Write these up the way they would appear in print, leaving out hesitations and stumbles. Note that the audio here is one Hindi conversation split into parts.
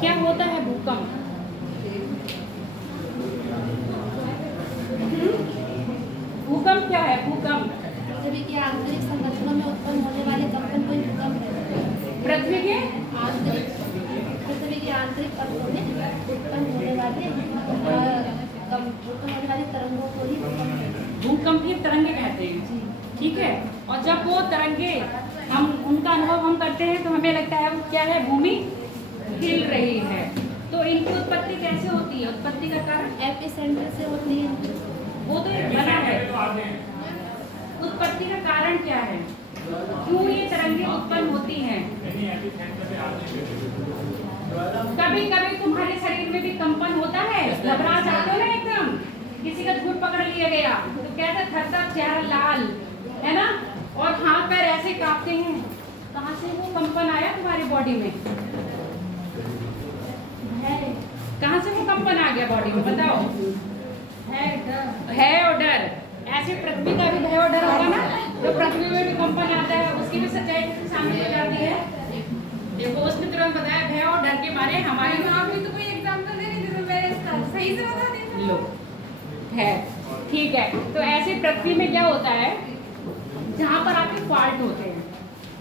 क्या होता है भूकंप? भूकंप क्या है? भूकंप पृथ्वी की आंतरिक संरचना में उत्पन्न होने वाले कंपन को ही भूकंप कहते हैं। पृथ्वी के पृथ्वी के आंतरिक परतों में उत्पन्न होने वाली तरंगों को ही भूकंप कहते हैं। भूकंपीय तरंगे कहते हैं, ठीक है। और जब वो तरंगे हम उनका अनुभव हम करते हैं तो हमें लगता है वो क्या है, भूमि हिल रही है। तो इनकी उत्पत्ति कैसे होती है? उत्पत्ति का कारण एपिसेंटर से होती है। वो तो एक बना है। उत्पत्ति का कारण क्या है? क्यों ये तरंगे उत्पन्न होती हैं? कभी कभी तुम्हारे शरीर में भी कंपन होता है, घबरा जाते हो ना एकदम, किसी का झूठ पकड़ लिया गया तो कैसे थरथर चेहरा लाल है ना, और हाथ पैर ऐसे कांपते हैं। कहाँ से वो कंपन आया तुम्हारी बॉडी में? कहाँ से वो कंपन आ गया बॉडी में, बताओ? है और डर। ऐसे पृथ्वी का भी भय और डर होगा ना, तो पृथ्वी में भी कंपन आता है, उसकी भी सच्चाई सामने हो जाती है। देखो उसने तुरंत बताया भय और डर के बारे। हमारे में आप भी तो कोई एग्जांपल दे रही थी तो मैंने इसका सही से बता दी। लो है, ठीक है। तो ऐसे पृथ्वी में क्या होता है, जहाँ पर आपके फॉल्ट होते हैं,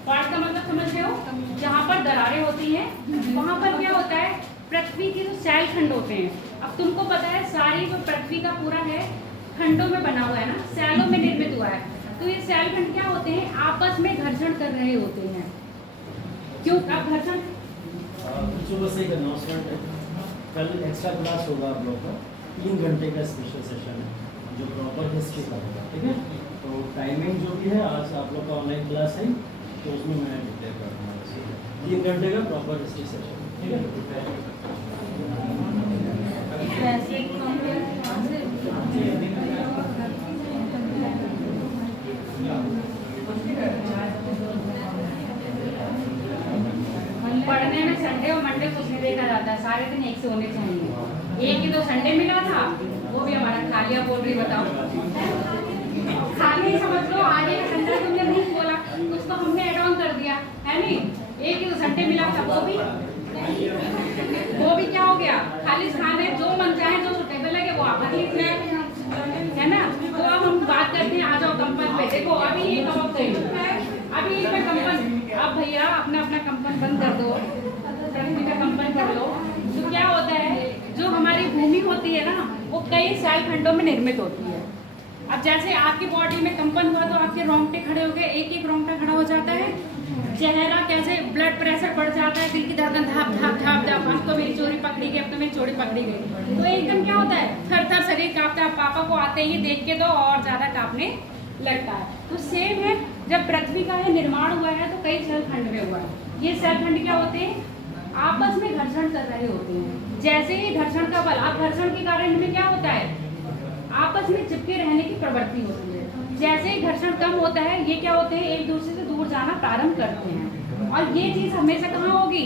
फॉल्ट का मतलब समझ रहे हो, जहाँ पर दरारें होती हैं वहाँ पर क्या होता है, पृथ्वी के जो सेल खंड होते हैं। अब तुमको पता है सारी जो पृथ्वी का पूरा है खंडों में बना हुआ है ना, सेलों में निर्मित हुआ है। तो ये सेल खंड क्या होते हैं, आपस में घर्षण कर रहे होते हैं। क्यों अब घर्षण? बस एक अनाउंसमेंट है, कल एक्स्ट्रा क्लास होगा आप लोग का, 3 घंटे का स्पेशल सेशन है जो प्रॉपर हिस्ट्री का होगा, ठीक है। तो टाइमिंग जो भी है, आज आप लोग का ऑनलाइन क्लास है तो उसमें मैं डिक्लेयर कर दूँगा 3 घंटे का प्रॉपर हिस्ट्री सेशन, ठीक है। पढ़ने में संडे और मंडे कुछ नहीं देखा जाता है, सारे दिन एक से होने चाहिए। एक ही तो संडे मिला था, वो भी हमारा खालिया बोल रही, बताओ। खाली समझ लो, आगे का संडे तुमने नहीं बोला, कुछ तो हमने एड ऑन कर दिया है नहीं। एक ही तो संडे मिला था, वो भी क्या हो गया, खाली खाने जो मन चाहे जो सुटेबल लगे वो आप लिखना है ना। तो अब हम बात करते हैं, आ जाओ कंपन पे। देखो अभी ये कब गई, अभी इसमें कंपन। अब भैया अपना अपना कंपन बंद कर दो, पृथ्वी का कंपन कर लो। तो क्या होता है, जो हमारी भूमि होती है ना, वो कई सेल खंडों में निर्मित होती है। अब जैसे आपकी बॉडी में कंपन हुआ तो आपके रोंगटे खड़े हो गए, एक एक रोंगटा खड़ा हो जाता है, चेहरा कैसे, ब्लड प्रेशर बढ़ जाता है, दिल की धड़कन धाप धाप धाप धाप, अब तो मेरी चोरी पकड़ी गई, अब तो मेरी चोरी पकड़ी गई। तो एकदम क्या होता है, थर थर शरीर कांपता है। पापा को आते ही देख के तो और ज्यादा कांपने लगता है। तो सेम है, जब पृथ्वी का है निर्माण हुआ है तो कई सेल खंड में हुआ है। ये सेल खंड क्या होते हैं, आपस में घर्षण कर रहे होते हैं। जैसे ही घर्षण का बल, अब घर्षण के कारण में क्या होता है, आपस में चिपके रहने की प्रवृत्ति होती है। जैसे ही घर्षण कम होता है, ये क्या होते हैं, एक दूसरे से दूर जाना प्रारंभ करते हैं। और ये चीज हमेशा कहाँ होगी,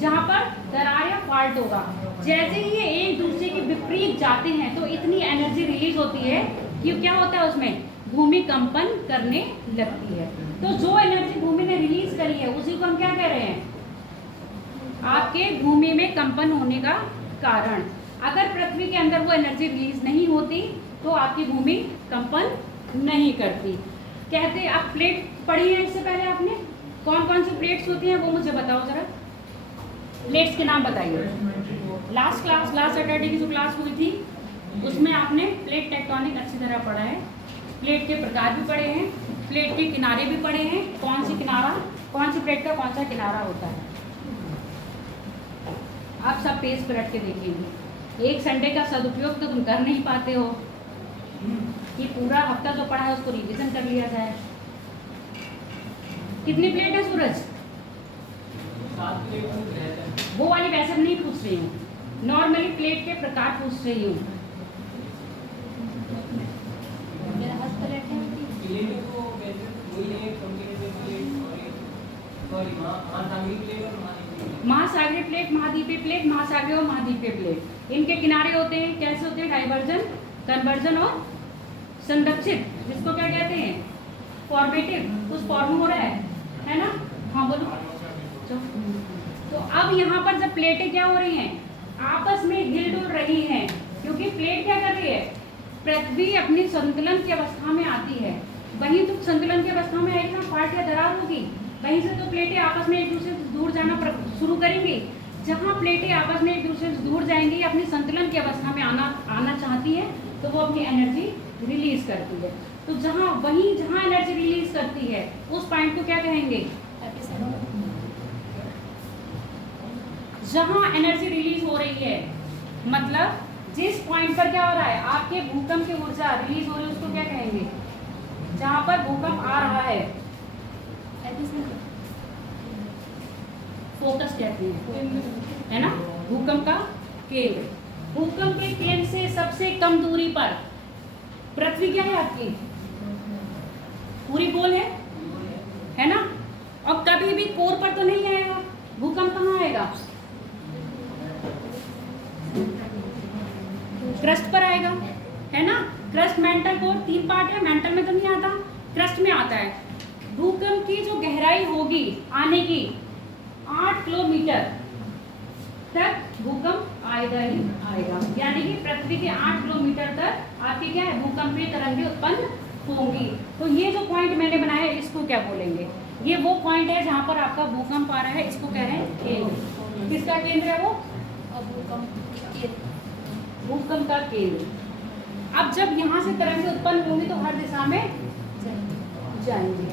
जहाँ पर दरार या फॉल्ट होगा। जैसे ही ये एक दूसरे के विपरीत जाते हैं तो इतनी एनर्जी रिलीज होती है कि क्या होता है, उसमें भूमि कंपन करने लगती है। तो जो एनर्जी भूमि ने रिलीज करी है उसी को हम क्या कह रहे हैं, आपके भूमि में कंपन होने का कारण। अगर पृथ्वी के अंदर वो एनर्जी रिलीज नहीं होती तो आपकी भूमि कंपन नहीं करती। कहते, आप प्लेट पढ़ी है इससे पहले आपने, कौन कौन सी प्लेट्स होती हैं वो मुझे बताओ जरा, प्लेट्स के नाम बताइए। लास्ट सैटरडे की जो क्लास हुई थी उसमें आपने प्लेट टेक्टोनिक अच्छी तरह पढ़ा है, प्लेट के प्रकार भी पढ़े हैं, प्लेट के किनारे भी पढ़े हैं, कौन सी किनारा, कौन सी प्लेट का कौन सा किनारा होता है। आप सब पेज पर रट के देखेंगे। एक संडे का सदुपयोग तो तुम कर नहीं पाते हो कि पूरा हफ्ता जो पढ़ा है उसको रिवीजन कर लिया जाए। कितनी प्लेट है सूरज? 7 प्लेट। वो वाली वैसे नहीं पूछ रही हूँ, नॉर्मली प्लेट के प्रकार पूछ रही हूँ। महासागरीय प्लेट, महाद्वीपीय प्लेट, महासागरीय और महाद्वीपीय प्लेट, इनके किनारे होते हैं, कैसे होते हैं, डाइवर्जन, कन्वर्जन और संरक्षित, जिसको क्या कहते हैं, फॉर्मेटिव। कुछ फॉर्म हो रहा है ना, हाँ बोलो। तो अब यहाँ पर जब प्लेटें क्या हो रही हैं, आपस में हिल-डुल रही हैं, क्योंकि प्लेट क्या कर रही है, पृथ्वी अपनी संतुलन की अवस्था में आती है। वहीं तो संतुलन की अवस्था में आएगी ना, फाट या दरार होगी, वहीं से तो प्लेटें आपस में एक दूसरे से दूर जाना शुरू करेंगी। जहाँ प्लेटें आपस में एक दूसरे से दूर जाएंगी, अपनी संतुलन की अवस्था में आना चाहती है, तो वो अपनी एनर्जी रिलीज करती है। तो जहाँ एनर्जी रिलीज करती है, उस पॉइंट को क्या कहेंगे, जहाँ एनर्जी रिलीज हो रही है, मतलब जिस पॉइंट पर क्या हो रहा है, आपके भूकंप की ऊर्जा रिलीज हो रही है, उसको क्या कहेंगे, जहाँ पर भूकंप आ रहा है, फोकस कहते हैं, है ना, भूकंप का केंद्र। भूकंप के केंद्र से सबसे कम दूरी पर पृथ्वी क्या है आपकी, पूरी गोल है ना, और कभी भी कोर पर तो नहीं आएगा भूकंप, कहाँ आएगा, क्रस्ट पर आएगा, है ना। क्रस्ट, मेंटल, कोर, 3 पार्ट है, मेंटल में तो नहीं आता, क्रस्ट में आता है। भूकंप की जो गहराई होगी आने की 8 किलोमीटर तक भूकंप आएगा ही आएगा, यानी कि पृथ्वी के 8 किलोमीटर तक आपकी क्या है, भूकंपीय तरंगें उत्पन्न होंगी। तो ये जो पॉइंट मैंने बनाया है, इसको क्या बोलेंगे, ये वो पॉइंट है जहाँ पर आपका भूकंप आ रहा है, इसको कह रहे हैं केंद्र। किसका केंद्र है वो, भूकंप का केंद्र। अब जब यहाँ से तरंगें उत्पन्न होंगी तो हर दिशा में जाएंगी।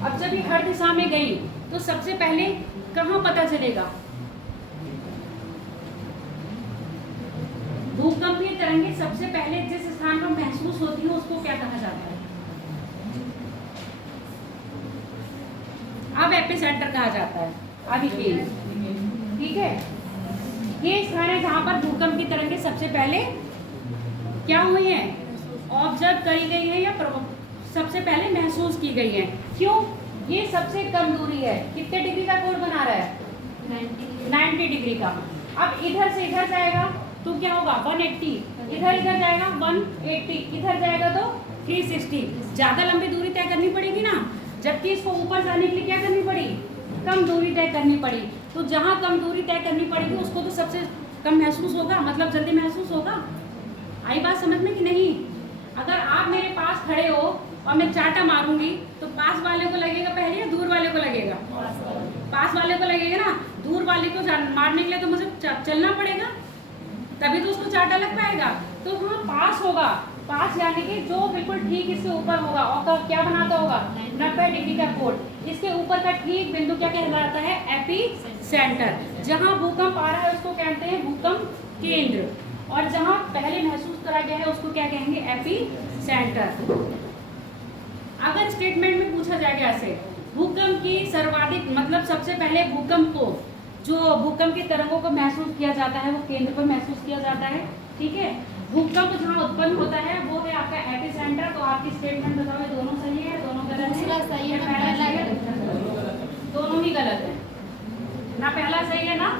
अब जब ये हर दिशा में गई तो सबसे पहले कहाँ पता चलेगा, भूकंपीय तरंगें सबसे पहले जिस स्थान पर महसूस होती है उसको क्या कहा जाता है, अब एपिसेंटर कहा जाता है, अभी केंद्र, ठीक है। ये स्थान है जहां पर भूकंप की तरंगें सबसे पहले क्या हुई हैं, ऑब्जर्व करी गई है या सबसे पहले महसूस की गई है। क्यों, ये सबसे कम दूरी है, कितने डिग्री का कोण बना रहा है, 90 डिग्री का। अब इधर से इधर जाएगा तो क्या होगा, 180, इधर जाएगा 180, इधर जाएगा तो 360। ज्यादा लंबी दूरी तय करनी पड़ेगी ना, जबकि इसको ऊपर जाने के लिए क्या करनी पड़ी, कम दूरी तय करनी पड़ी। तो जहाँ कम दूरी तय करनी पड़ेगी उसको तो सबसे कम महसूस होगा, मतलब जल्दी महसूस होगा। आई बात समझ में कि नहीं। अगर आप मेरे पास खड़े हो और मैं चाटा मारूंगी तो पास वाले को लगेगा पहले या दूर वाले को लगेगा, पास वाले को लगेगा ना। दूर वाले को मारने के लिए तो मुझे चलना पड़ेगा, तभी तो उसको चाटा लग पाएगा। तो हाँ, पास होगा, पास यानी कि जो बिल्कुल ठीक इससे ऊपर होगा, और क्या बनाता होगा, 90 डिग्री का कोण। इसके ऊपर का ठीक बिंदु क्या कहलाता है, एपी सेंटर। जहाँ भूकंप आ रहा है उसको कहते हैं भूकंप केंद्र, और जहाँ पहले महसूस करा गया है उसको क्या कहेंगे, एपी सेंटर। अगर स्टेटमेंट में पूछा जाएगा ऐसे, भूकंप की सर्वाधिक, मतलब सबसे पहले भूकंप को, जो भूकंप की तरंगों को महसूस किया जाता है वो केंद्र पर महसूस किया जाता है, ठीक है। भूकंप जहाँ उत्पन्न होता है वो है आपका एपी सेंटर। तो आपकी स्टेटमेंट बताओ, ये दोनों सही है, दोनों गलत है, सही है, पहला सही है, दोनों ही गलत है ना, पहला सही है ना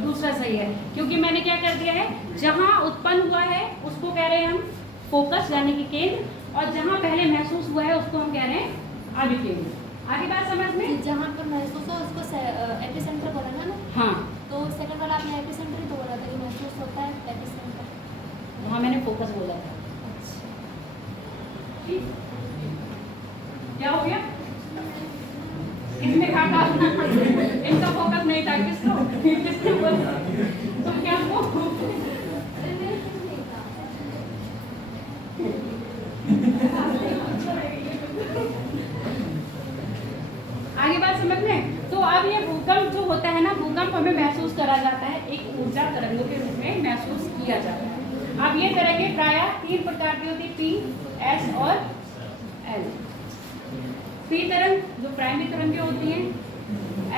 दूसरा सही है। क्योंकि मैंने क्या कर दिया है, जहाँ उत्पन्न हुआ है उसको कह रहे हैं हम फोकस यानी कि केंद्र, और जहाँ पहले महसूस हुआ है उसको हम कह रहे हैं अभिकेंद्र। आगे बात समझ में, जहाँ पर महसूस हो उसको एपिसेंटर बोलेंगे ना। हाँ, तो सेकंड वाला आपने एपिसेंटर ही तो बोला था कि महसूस होता है एपिसेंटर। वहाँ मैंने फोकस बोला था। क्या हो गया, इसमें कहा इनका फोकस नहीं था, किसको बोला तो क्या हो, आगे बात समझ में। तो अब ये भूकंप जो होता है ना, भूकंप हमें महसूस करा जाता है, एक ऊर्जा तरंगों के रूप में महसूस किया जाता है। अब ये तरंगें प्रायः 3 प्रकार की होती है, पी, एस और एल। पी तरंग जो प्राइमरी तरंगें होती हैं,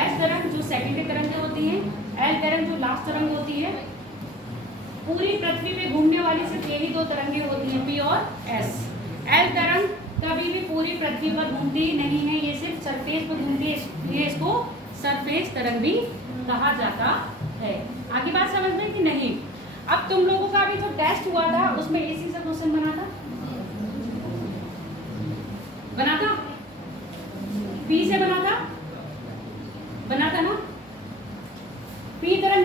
एस तरंग जो सेकेंडरी तरंगें होती हैं, एल तरंग जो लास्ट तरंग होती है। पूरी पृथ्वी पे घूमने वाली सिर्फ यही 2 तरंगें होती हैं, पी और एस। एल तरंग कभी भी पूरी पृथ्वी पर घूमती नहीं है, ये सिर्फ सरफेस पर घूमती है, इसलिए इसको सरफेस तरंग भी कहा जाता है। आगे बात समझ में कि नहीं। अब तुम लोगों का अभी जो टेस्ट हुआ था उसमें इसी से क्वेश्चन बना था, पी से बना था ना,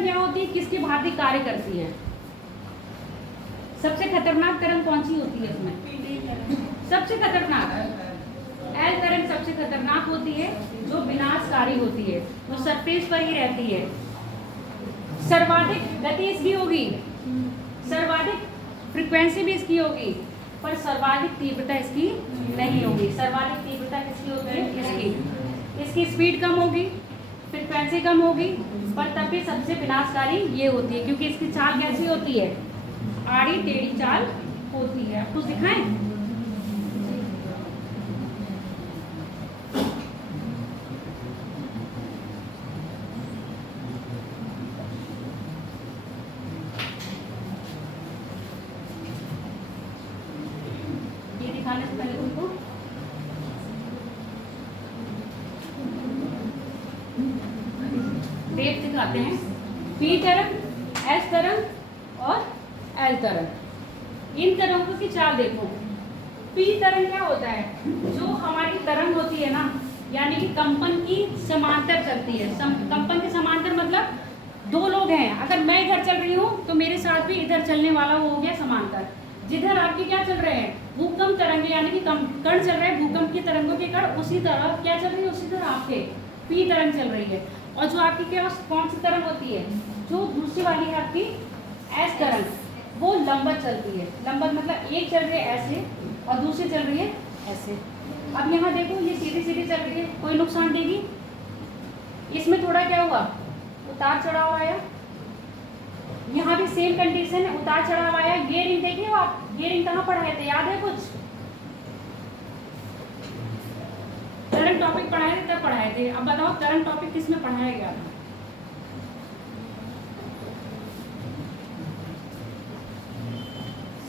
क्या होती है, किसकी भांति कार्य करती है? सबसे खतरनाक तरंग कौन सी होती है इसमें? सबसे खतरनाक एल तरंग सबसे खतरनाक होती है, जो विनाशकारी होती है, वो सरफेस पर ही रहती है। सर्वाधिक गति इसकी होगी, सर्वाधिक फ्रीक्वेंसी भी इसकी होगी, पर सर्वाधिक तीव्रता इसकी नहीं होगी। सर्वाधिक तीव्रता किसकी होती है? इसकी स्पीड कम होगी, फ्रीक्वेंसी कम होगी, पर तब भी सबसे विनाशकारी ये होती है, क्योंकि इसकी चाल कैसी होती है? आड़ी टेढ़ी चाल होती है। आप कुछ दिखाएं? ये दिखाने से पहले तुमको वेव दिखाते हैं। पी तरंग, एस तरंग और एल तरंग। इन तरंगों की चाल देखो। पी तरंग क्या होता है? जो हमारी तरंग होती है ना, यानी कि कंपन की समांतर चलती है। कंपन की समांतर मतलब दो लोग हैं, अगर मैं इधर चल रही हूँ तो मेरे साथ भी इधर चलने वाला वो हो गया समांतर। जिधर आपके क्या चल रहे हैं? भूकंप तरंगे, यानी कि कण चल रहे हैं, भूकंप की तरंगों के कण, उसी तरह क्या चल रही है? उसी तरह आपके पी तरंग चल रही है। और जो आपकी क्या कौन सी तरंग होती है? जो दूसरी वाली है आपकी एस तरंग, वो लंबवत चलती है। लंबवत मतलब एक चल रही है ऐसे और दूसरी चल रही है ऐसे। अब यहाँ देखो, ये सीधी सीधी चल रही है, कोई नुकसान देगी? इसमें थोड़ा क्या हुआ? उतार चढ़ाव आया। यहाँ भी सेम कंडीशन है, उतार चढ़ाव आया। ये रिंग देखिए आप, ये रिंग कहाँ पढ़ाए थे? याद है कुछ? करंट टॉपिक पढ़ाए थे, तब पढ़ाए थे। अब बताओ करंट टॉपिक किस में पढ़ाया गया था?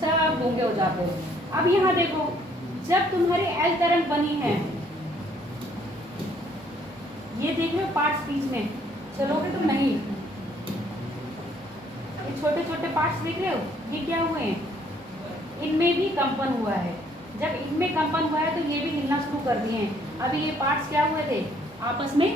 सब गूंगे हो जाते हो। अब यहाँ देखो, जब तुम्हारी एल तरंग बनी है, ये देख रहे हो पार्ट्स बीच में, चलोगे तुम नहीं। ये छोटे छोटे पार्ट्स देख रहे हो, ये क्या हुए हैं? इनमें भी कंपन हुआ है। जब इनमें कंपन हुआ है तो ये भी हिलना शुरू कर दिए हैं। अभी ये पार्ट्स क्या हुए थे? आपस में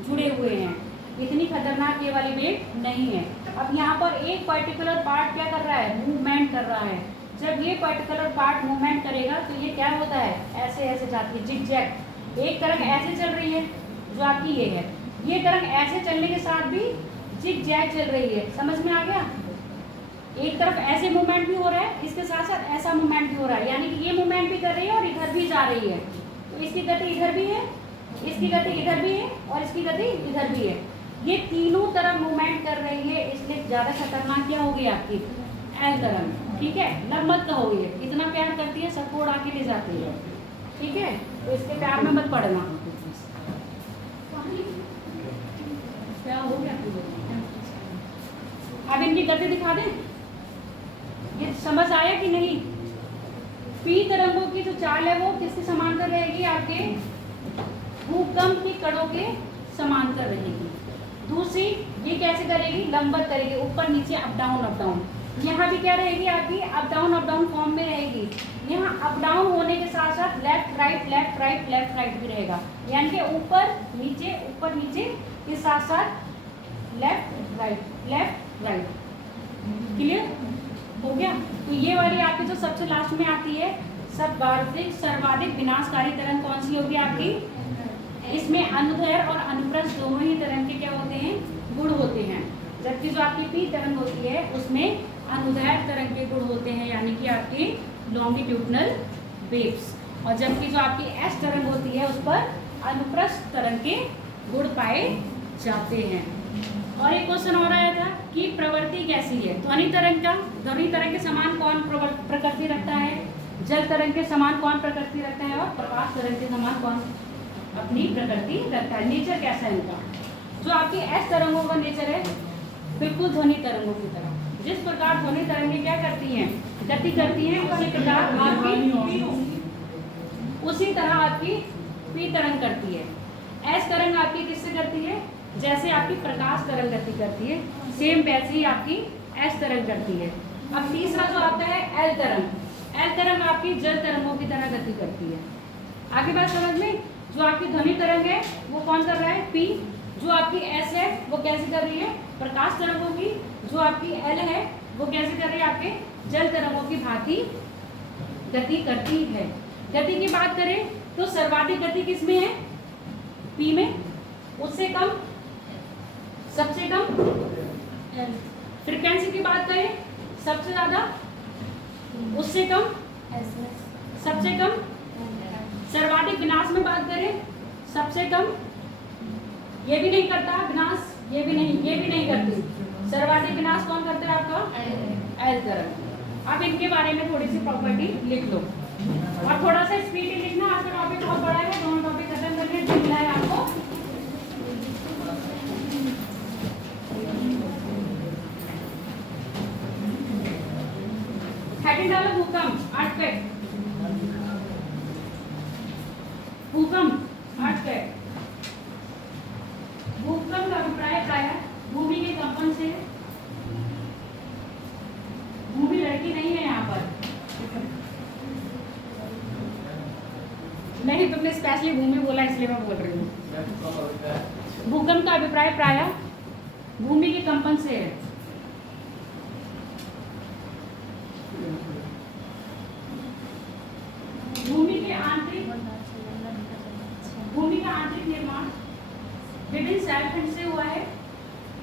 जुड़े हुए हैं। इतनी खतरनाक ये वाली वेव नहीं है। अब यहाँ पर एक पर्टिकुलर पार्ट क्या कर रहा है? मूवमेंट कर रहा है। जब ये पर्टिकुलर पार्ट मूवमेंट करेगा तो ये क्या होता है? ऐसे ऐसे जाती है, जिगजैग। एक तरंग ऐसे चल रही है, जो आपकी ये है। ये तरंग ऐसे चलने के साथ भी जिगजैग चल रही है। समझ में आ गया? एक तरफ ऐसे मूवमेंट भी हो रहा है, इसके साथ साथ ऐसा मूवमेंट भी हो रहा है, यानी कि ये मूवमेंट भी कर रही है और इधर भी जा रही है। तो इसकी गति इधर भी है, इसकी गति इधर भी है और इसकी गति इधर भी है। ये तीनों तरफ मूवमेंट कर रही है, इसलिए ज्यादा खतरनाक क्या होगी आपकी? एल तरंग। ठीक है, लंबवत का होगी, इतना प्यार करती है, सबको उड़ा के ले जाती है। ठीक है, तो इसके प्यार में मत पड़ना। क्या हो गया? अब इनकी गति दिखा दें, ये समझ आया कि नहीं? पी तरंगों की जो चाल है वो किसके समांतर रहेगी? आपके भूकंप की कणों के समांतर रहेगी। दूसरी ये कैसे करेगी? लंबवत करेगी, ऊपर नीचे अप डाउन अप डाउन। यहाँ भी क्या रहेगी आपकी? अप डाउन फॉर्म में रहेगी। यहाँ अप डाउन होने के साथ साथ left right left right left right भी रहेगा, यानी कि ऊपर नीचे के साथ साथ लेफ्ट राइट। क्लियर हो गया? तो ये वाली आपकी जो सबसे लास्ट में आती है, सर्वाधिक विनाशकारी तरंग कौन सी होगी आपकी? इसमें अनुदैर्घ्य और अनुप्रस्थ दोनों ही तरंग के क्या होते हैं? गुण होते हैं। जबकि जो आपकी पी तरंग होती है उसमें अनुदैर्घ्य तरंग के गुण होते हैं, यानी कि आपकी लॉन्गिट्यूडनल वेव्स। और जबकि जो आपकी एस तरंग होती है उस पर अनुप्रस्थ तरंग के गुण पाए जाते हैं। और एक क्वेश्चन हो रहा था कि प्रवृत्ति कैसी है? ध्वनि तरंग के समान कौन प्रकृति रखता है? जल तरंग के समान कौन प्रकृति रखता है? और प्रकाश तरंग के समान कौन अपनी प्रकृति रखता है? नेचर कैसा है इनका? जो आपकी एस तरंगों का नेचर है बिल्कुल ध्वनि तरंगों की तरह। जिस प्रकार ध्वनि तरंगें क्या करती हैं? गति करती हैं, उसी तरह आपकी पी तरंग करती है। एस तरंग आपकी किससे करती है? जैसे आपकी प्रकाश तरंग गति करती है, सेम वैसे ही आपकी एस तरंग करती है। अब तीसरा जो आता है एल तरंग आपकी जल तरंगों की तरह गति करती है। आगे बात समझ में? जो आपकी ध्वनि तरंग है वो कौन कर रहा है? पी। जो आपकी एस है वो कैसे कर रही है, प्रकाश तरंगों की जो आपकी एल है वो कैसे कर रही है, आपके जल तरंगों की भांति गति करती है। गति की बात करें तो सर्वाधिक गति किसमें है, पी में, उससे कम, सबसे कम एल। फ्रीक्वेंसी की बात करें सबसे ज्यादा, उससे कम, सबसे कम। सर्वाधिक विनाश में बात करें सबसे कम, ये भी नहीं करता विनाश, ये भी नहीं करती। सर्वाधिक विनाश कौन करता है आपका, एल तरंग। अब इनके बारे में थोड़ी सी प्रॉपर्टी लिख लो और थोड़ा सा स्पीड लिखना। आज का टॉपिक बहुत बड़ा है, दोनों टॉपिक खत्म करने जो मिला है आपको। हेडिंग डालो भूकंप, अर्थक्वेक, भूकंप, अर्थक्वेक। भूकंप का अभिप्राय प्रायः भूमि के कंपन से, भूमि लड़की नहीं है यहाँ पर, नहीं तुमने स्पेशली भूमि बोला इसलिए मैं बोल रही हूँ। भूकंप का अभिप्राय प्रायः भूमि के कंपन से है। भूमि का आंतरिक निर्माण विभिन्न शैलखंड से हुआ है।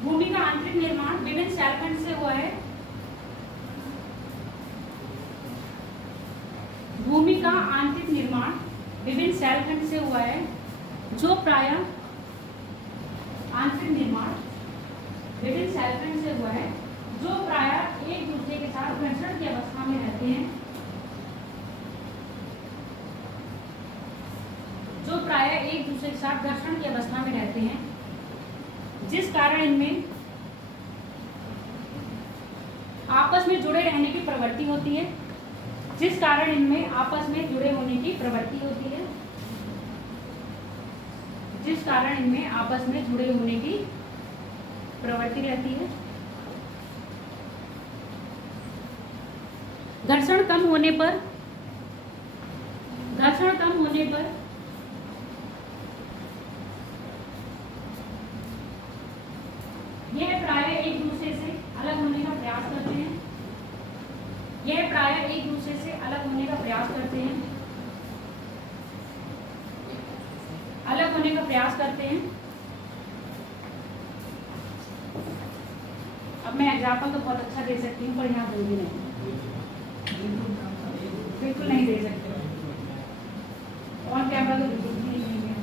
भूमि का आंतरिक निर्माण विभिन्न शैलखंड से हुआ है। भूमि का आंतरिक निर्माण विभिन्न शैलखंड से हुआ है, जो प्रायः आंतरिक निर्माण विभिन्न शैलखंड से हुआ है, जो प्रायः एक दूसरे के साथ घर्षण की अवस्था में रहते हैं, जो प्रायः एक दूसरे के साथ घर्षण की अवस्था में रहते हैं, जिस कारण इनमें आपस में जुड़े रहने की प्रवृत्ति होती है, जिस कारण इनमें आपस में जुड़े होने की प्रवृत्ति होती है, जिस कारण इनमें आपस में जुड़े होने की प्रवृत्ति रहती है। घर्षण कम होने पर यह प्रायः एक दूसरे से अलग होने का प्रयास करते हैं। यह प्रायः एक दूसरे से अलग होने का प्रयास करते हैं, अलग होने का प्रयास करते हैं। अब मैं एग्जाम्पल तो बहुत अच्छा दे सकती हूँ पर यहाँ दूंगी नहीं, बिल्कुल नहीं दे सकती। ऑन कैमरा तो बिल्कुल भी नहीं है।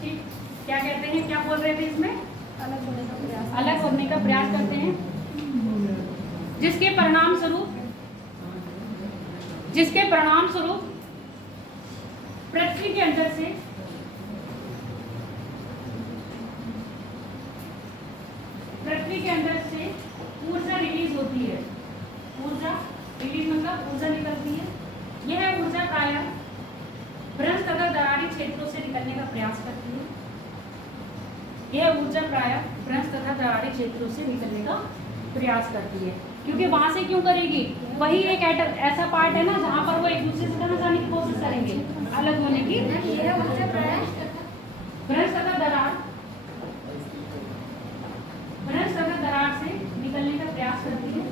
ठीक, क्या कहते हैं, क्या बोल रहे थे इसमें, अलग होने का प्रयास करते हैं, जिसके परिणाम स्वरूप पृथ्वी के अंदर से ऊर्जा रिलीज होती है। ऊर्जा रिलीज मतलब ऊर्जा निकलती है। यह ऊर्जा प्रायः भ्रंश तथा दरारी क्षेत्रों से निकलने का प्रयास करती है। यह ऊर्जा प्रायः भ्रंश तथा दरारी क्षेत्रों से निकलने का प्रयास करती है, क्योंकि वहां से क्यों करेगी, वही एक ऐसा पार्ट है ना जहां पर वो एक दूसरे से कहाँ जाने की कोशिश करेंगे, अलग होने की। भ्रंश तथा दरार से निकलने का प्रयास करती है।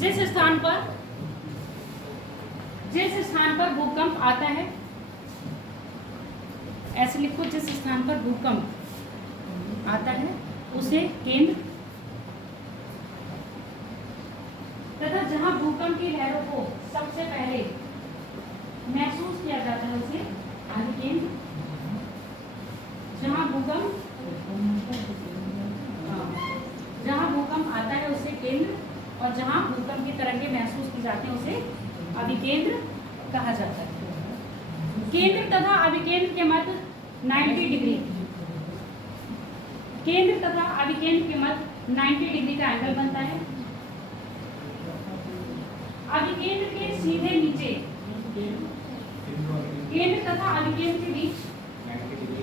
जिस स्थान पर भूकंप आता है, ऐसे लिखो, जिस स्थान पर भूकंप आता है उसे केंद्र, तथा जहां भूकंप की लहरों को सबसे पहले महसूस किया जाता है उसे अधिकेंद्र। जहां भूकंप आता है उसे केंद्र, और जहां भूकंप की तरंगें महसूस की जाती हैं उसे अभिकेंद्र कहा जाता है। केंद्र तथा अभिकेंद्र के मध्य 90 डिग्री, केंद्र तथा अभिकेंद्र के मध्य 90 डिग्री का एंगल बनता है। अभिकेंद्र के सीधे नीचे केंद्र तथा अभिकेंद्र के बीच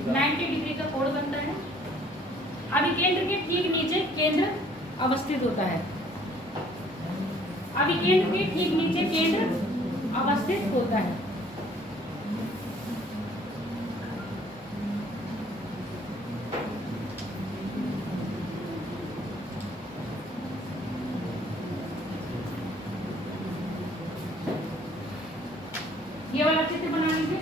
90 डिग्री का कोण बनता है। अभिकेंद्र के ठीक नीचे केंद्र अवस्थित होता है। अभिकेंद्र के ठीक नीचे केंद्र ये वाला चित्र बना लीजिए।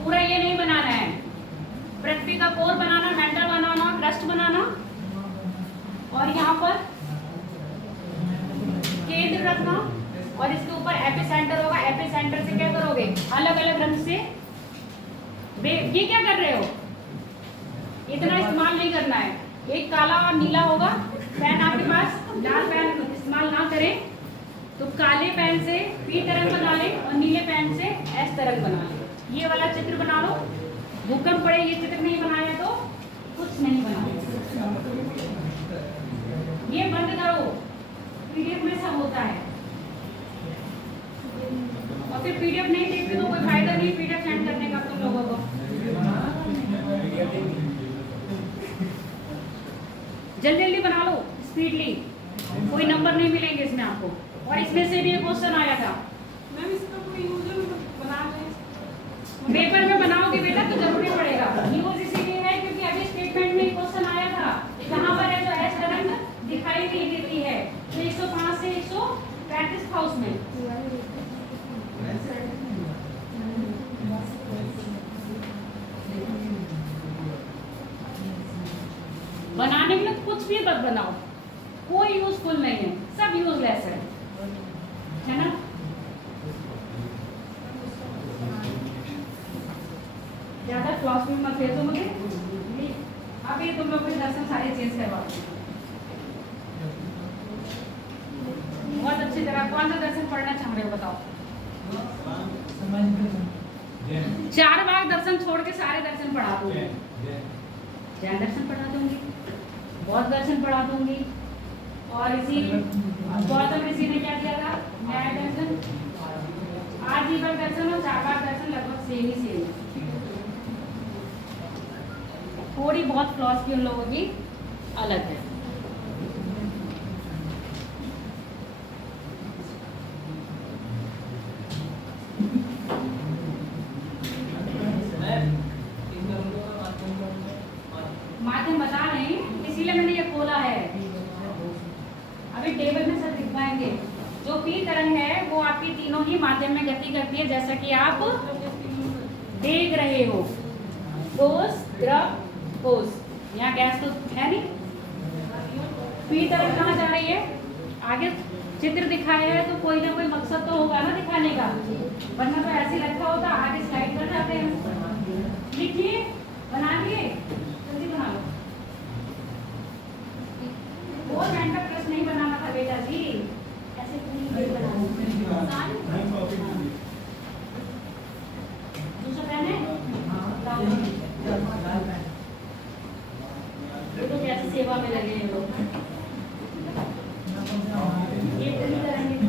पूरा ये नहीं बनाना है, पृथ्वी का कोर बनाना, मेंटल बनाना, क्रस्ट बनाना और यहाँ पर केंद्र रखना और इसके ऊपर एपिसेंटर होगा। एपिसेंटर से क्या करोगे, अलग अलग रंग से ये क्या कर रहे हो, इतना इस्तेमाल नहीं करना है। एक काला और नीला होगा पेन आपके पास, लाल पेन इस्तेमाल ना करें तो काले पेन से पी तरंग बना ले और नीले पेन से एस तरंग बना ले। ये वाला चित्र बना लो। भूकंप पड़े ये चित्र नहीं बनाया तो कुछ नहीं बना। ये बंद करो, पीडीएफ में सब होता है और फिर पीडीएफ नहीं देखते तो कोई फायदा नहीं पीडीएफ सेंड करने का तुम लोगों को। जल्दी जल्दी बना लो, स्पीडली, कोई नंबर नहीं मिलेंगे इसमें आपको। और इसमें से भी एक क्वेश्चन आया था, मैम इसका कोई यूजर बना लें। पेपर में बनाओगे बेटा तो जरूरी पड़ेगा। न्यूज इसीलिए है क्योंकि अभी स्टेटमेंट में क्वेश्चन आया था, कहाँ पर है जो एस तरंग दिखाई नहीं देती है, तो 105 से 135 था उसमें। बनाने के लिए कुछ भी मत बनाओ, कोई यूजफुल नहीं है, सब यूजलेस है ना। ज्यादा क्लास में मत भेजो मुझे, अभी तुम लोग के दर्शन सारे चेंज करवा दो बहुत अच्छी तरह। कौन सा दर्शन पढ़ना चाह रहे हो बताओ। 4 बार दर्शन छोड़ के सारे दर्शन पढ़ा दूंगी। जैन दर्शन पढ़ा दूंगी, बौद्ध दर्शन पढ़ा दूंगी और इसी गौतम ऋषि ने क्या किया था, न्याय दर्शन, आजीवन दर्शन और चारवाक दर्शन लगभग सेम ही सेम है। थोड़ी बहुत फिलॉसफी उन लोगों की अलग है। माध्यम बता रहे हैं इसीलिए मैंने ये खोला है। अभी टेबल में सब दिखाएंगे। जो पी तरंग है वो आपकी तीनों ही माध्यम में गति करती है, जैसा कि आप देख रहे हो। ठोस, द्रव, ठोस। यहाँ गैस तो है नहीं। पी तरंग कहाँ जा रही है, आगे चित्र दिखाया है तो कोई ना कोई मकसद तो होगा ना दिखाने का, वरना तो ऐसे रखा होता आगे स्लाइड कर जाते हैं। लिखिए, बना लिए, जल्दी बना लो। और मेंटल प्लस नहीं बनाना था बेटा जी, ऐसे पूरी बना। दूसरा पेन है, ये तो कैसे सेवा में लगे हैं लोग। ये पूरी करेंगे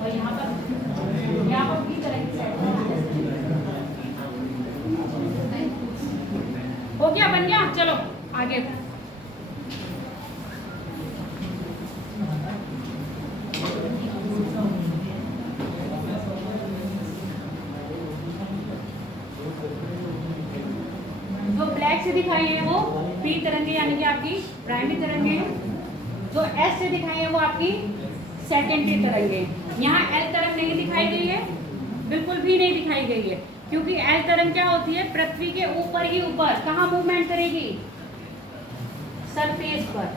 और यहाँ पर और यहाँ पर भी करेंगे। हो गया, बन गया, चलो आगे। जो ब्लैक से दिखाई है वो पी तरंगे यानी कि आपकी प्राइमरी तरंगे, जो एस से दिखाई है वो आपकी सेकेंडरी तरंगे। यहाँ एल तरंग नहीं दिखाई गई है, बिल्कुल भी नहीं दिखाई गई है, क्योंकि एल तरंग क्या होती है, पृथ्वी के ऊपर ही ऊपर। कहाँ मूवमेंट करेगी, सरफेस पर,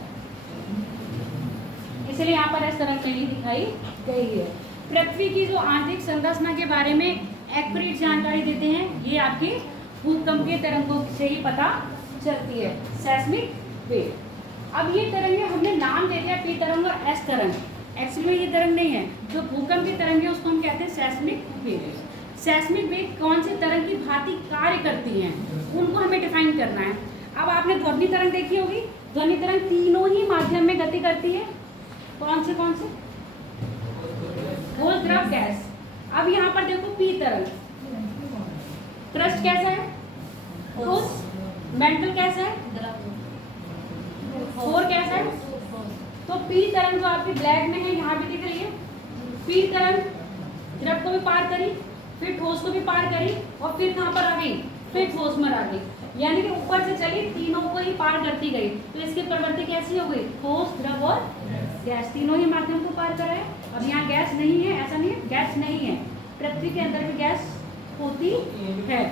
इसलिए यहाँ पर एस तरंग नहीं दिखाई गई है। पृथ्वी की जो आंतरिक संरचना के बारे में एक्यूरेट जानकारी देते हैं, ये आपके भूकंप के तरंगों से ही पता चलती है, सेस्मिक वेव। अब ये तरंगें हमने नाम दे दिया पी तरंग और एस तरंग, एक्चुअली में ये तरंग नहीं है। जो भूकंप की तरंग है उसको हम कहते हैं सेस्मिक वेव। सेस्मिक वेव कौन सी तरंग की भांति कार्य करती हैं, उनको हमें डिफाइन करना है। अब आपने ध्वनि तरंग देखी होगी, ध्वनि तरंग तीनों ही माध्यम में गति करती है। कौन से कौन से, ठोस, द्रव, गैस। अब यहाँ पर देखो पी तरंग, क्रस्ट कैसा है, ठोस, मेंटल कैसा है, कोर कैसा है। तो पी तरंग जो आपकी ब्लैक में है यहाँ भी दिख रही है, पी तरंग द्रव को भी पार करी, फिर ठोस को भी पार करी और फिर कहाँ पर आ गई, फिर ठोस में आ गई, यानी कि ऊपर से चली तीनों को ही पार करती गई। तो इसकी प्रवृत्ति कैसी हो गई, ठोस, द्रव और गैस, तीनों ही माध्यम को पार करा है। और यहाँ गैस नहीं है, ऐसा नहीं है, गैस नहीं है, पृथ्वी के अंदर भी गैस होती है।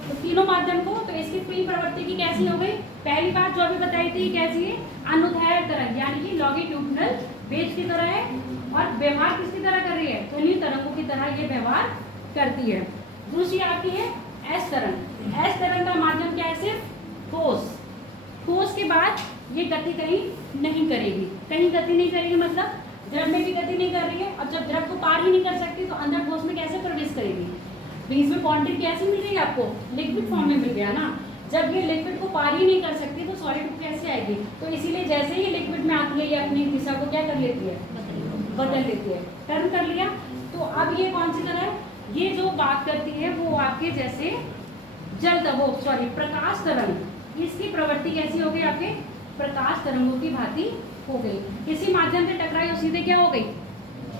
तो तीनों माध्यम को, तो इसकी पूरी प्रवृत्ति की कैसी हो गई, पहली बात जो अभी बताई थी कैसी है, अनुदैर्घ्य तरंग, यानी कि लॉन्गिट्यूडिनल वेव की तरह है। और व्यवहार किसकी तरह कर रही है, तो इन्हीं तरंगों की तरह ये व्यवहार करती है। दूसरी आपकी है एस तरंग। एस तरंग का माध्यम क्या है, सिर्फ ठोस। ठोस के बाद ये गति कहीं नहीं करेगी, कहीं गति नहीं करेगी मतलब द्रव में भी गति नहीं कर रही है। और जब द्रव को पार ही नहीं कर सकती तो अंदर ठोस में कैसे प्रवेश करेगी, बीच में बाउंड्री कैसे मिल रही है आपको, लिक्विड फॉर्म में मिल गया ना। जब ये लिक्विड को पार ही नहीं कर सकती तो सॉलिड को कैसे आएगी। तो इसीलिए जैसे ही लिक्विड में आती है ये अपनी दिशा को क्या कर लेती है, बदल लेती है, टर्न कर लिया। तो अब ये कौन सी तरह है, ये जो बात करती है वो आपके जैसे प्रकाश तरंग, इसकी प्रवृत्ति कैसी हो गई, आपके प्रकाश तरंगों की भांति हो गई। किसी माध्यम से टकराई और सीधे क्या हो गई,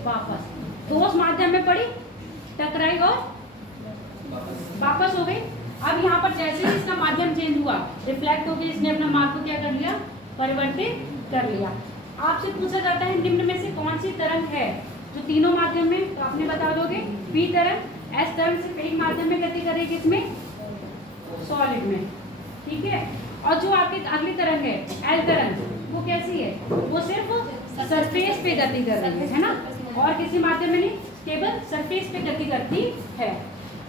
वापस। ठोस माध्यम में पड़ी, टकराई और वापस हो गई। अब यहाँ पर जैसे ही इसका माध्यम चेंज हुआ, रिफ्लेक्ट हो गई, इसने अपना मार्ग को क्या कर लिया, परिवर्तित कर लिया। आपसे पूछा जाता है निम्न में से कौन सी तरंग है जो तीनों माध्यम में, तो आपने बता दोगे पी तरंग। एस तरंग सिर्फ एक माध्यम में गति करेगी, किसमें, सॉलिड में, ठीक है। और जो आपकी अगली तरंग है एल तरंग, वो कैसी है, वो सिर्फ सरफेस पे गति कर रही है ना, और किसी माध्यम में नहीं, केवल सरफेस पे गति करती है।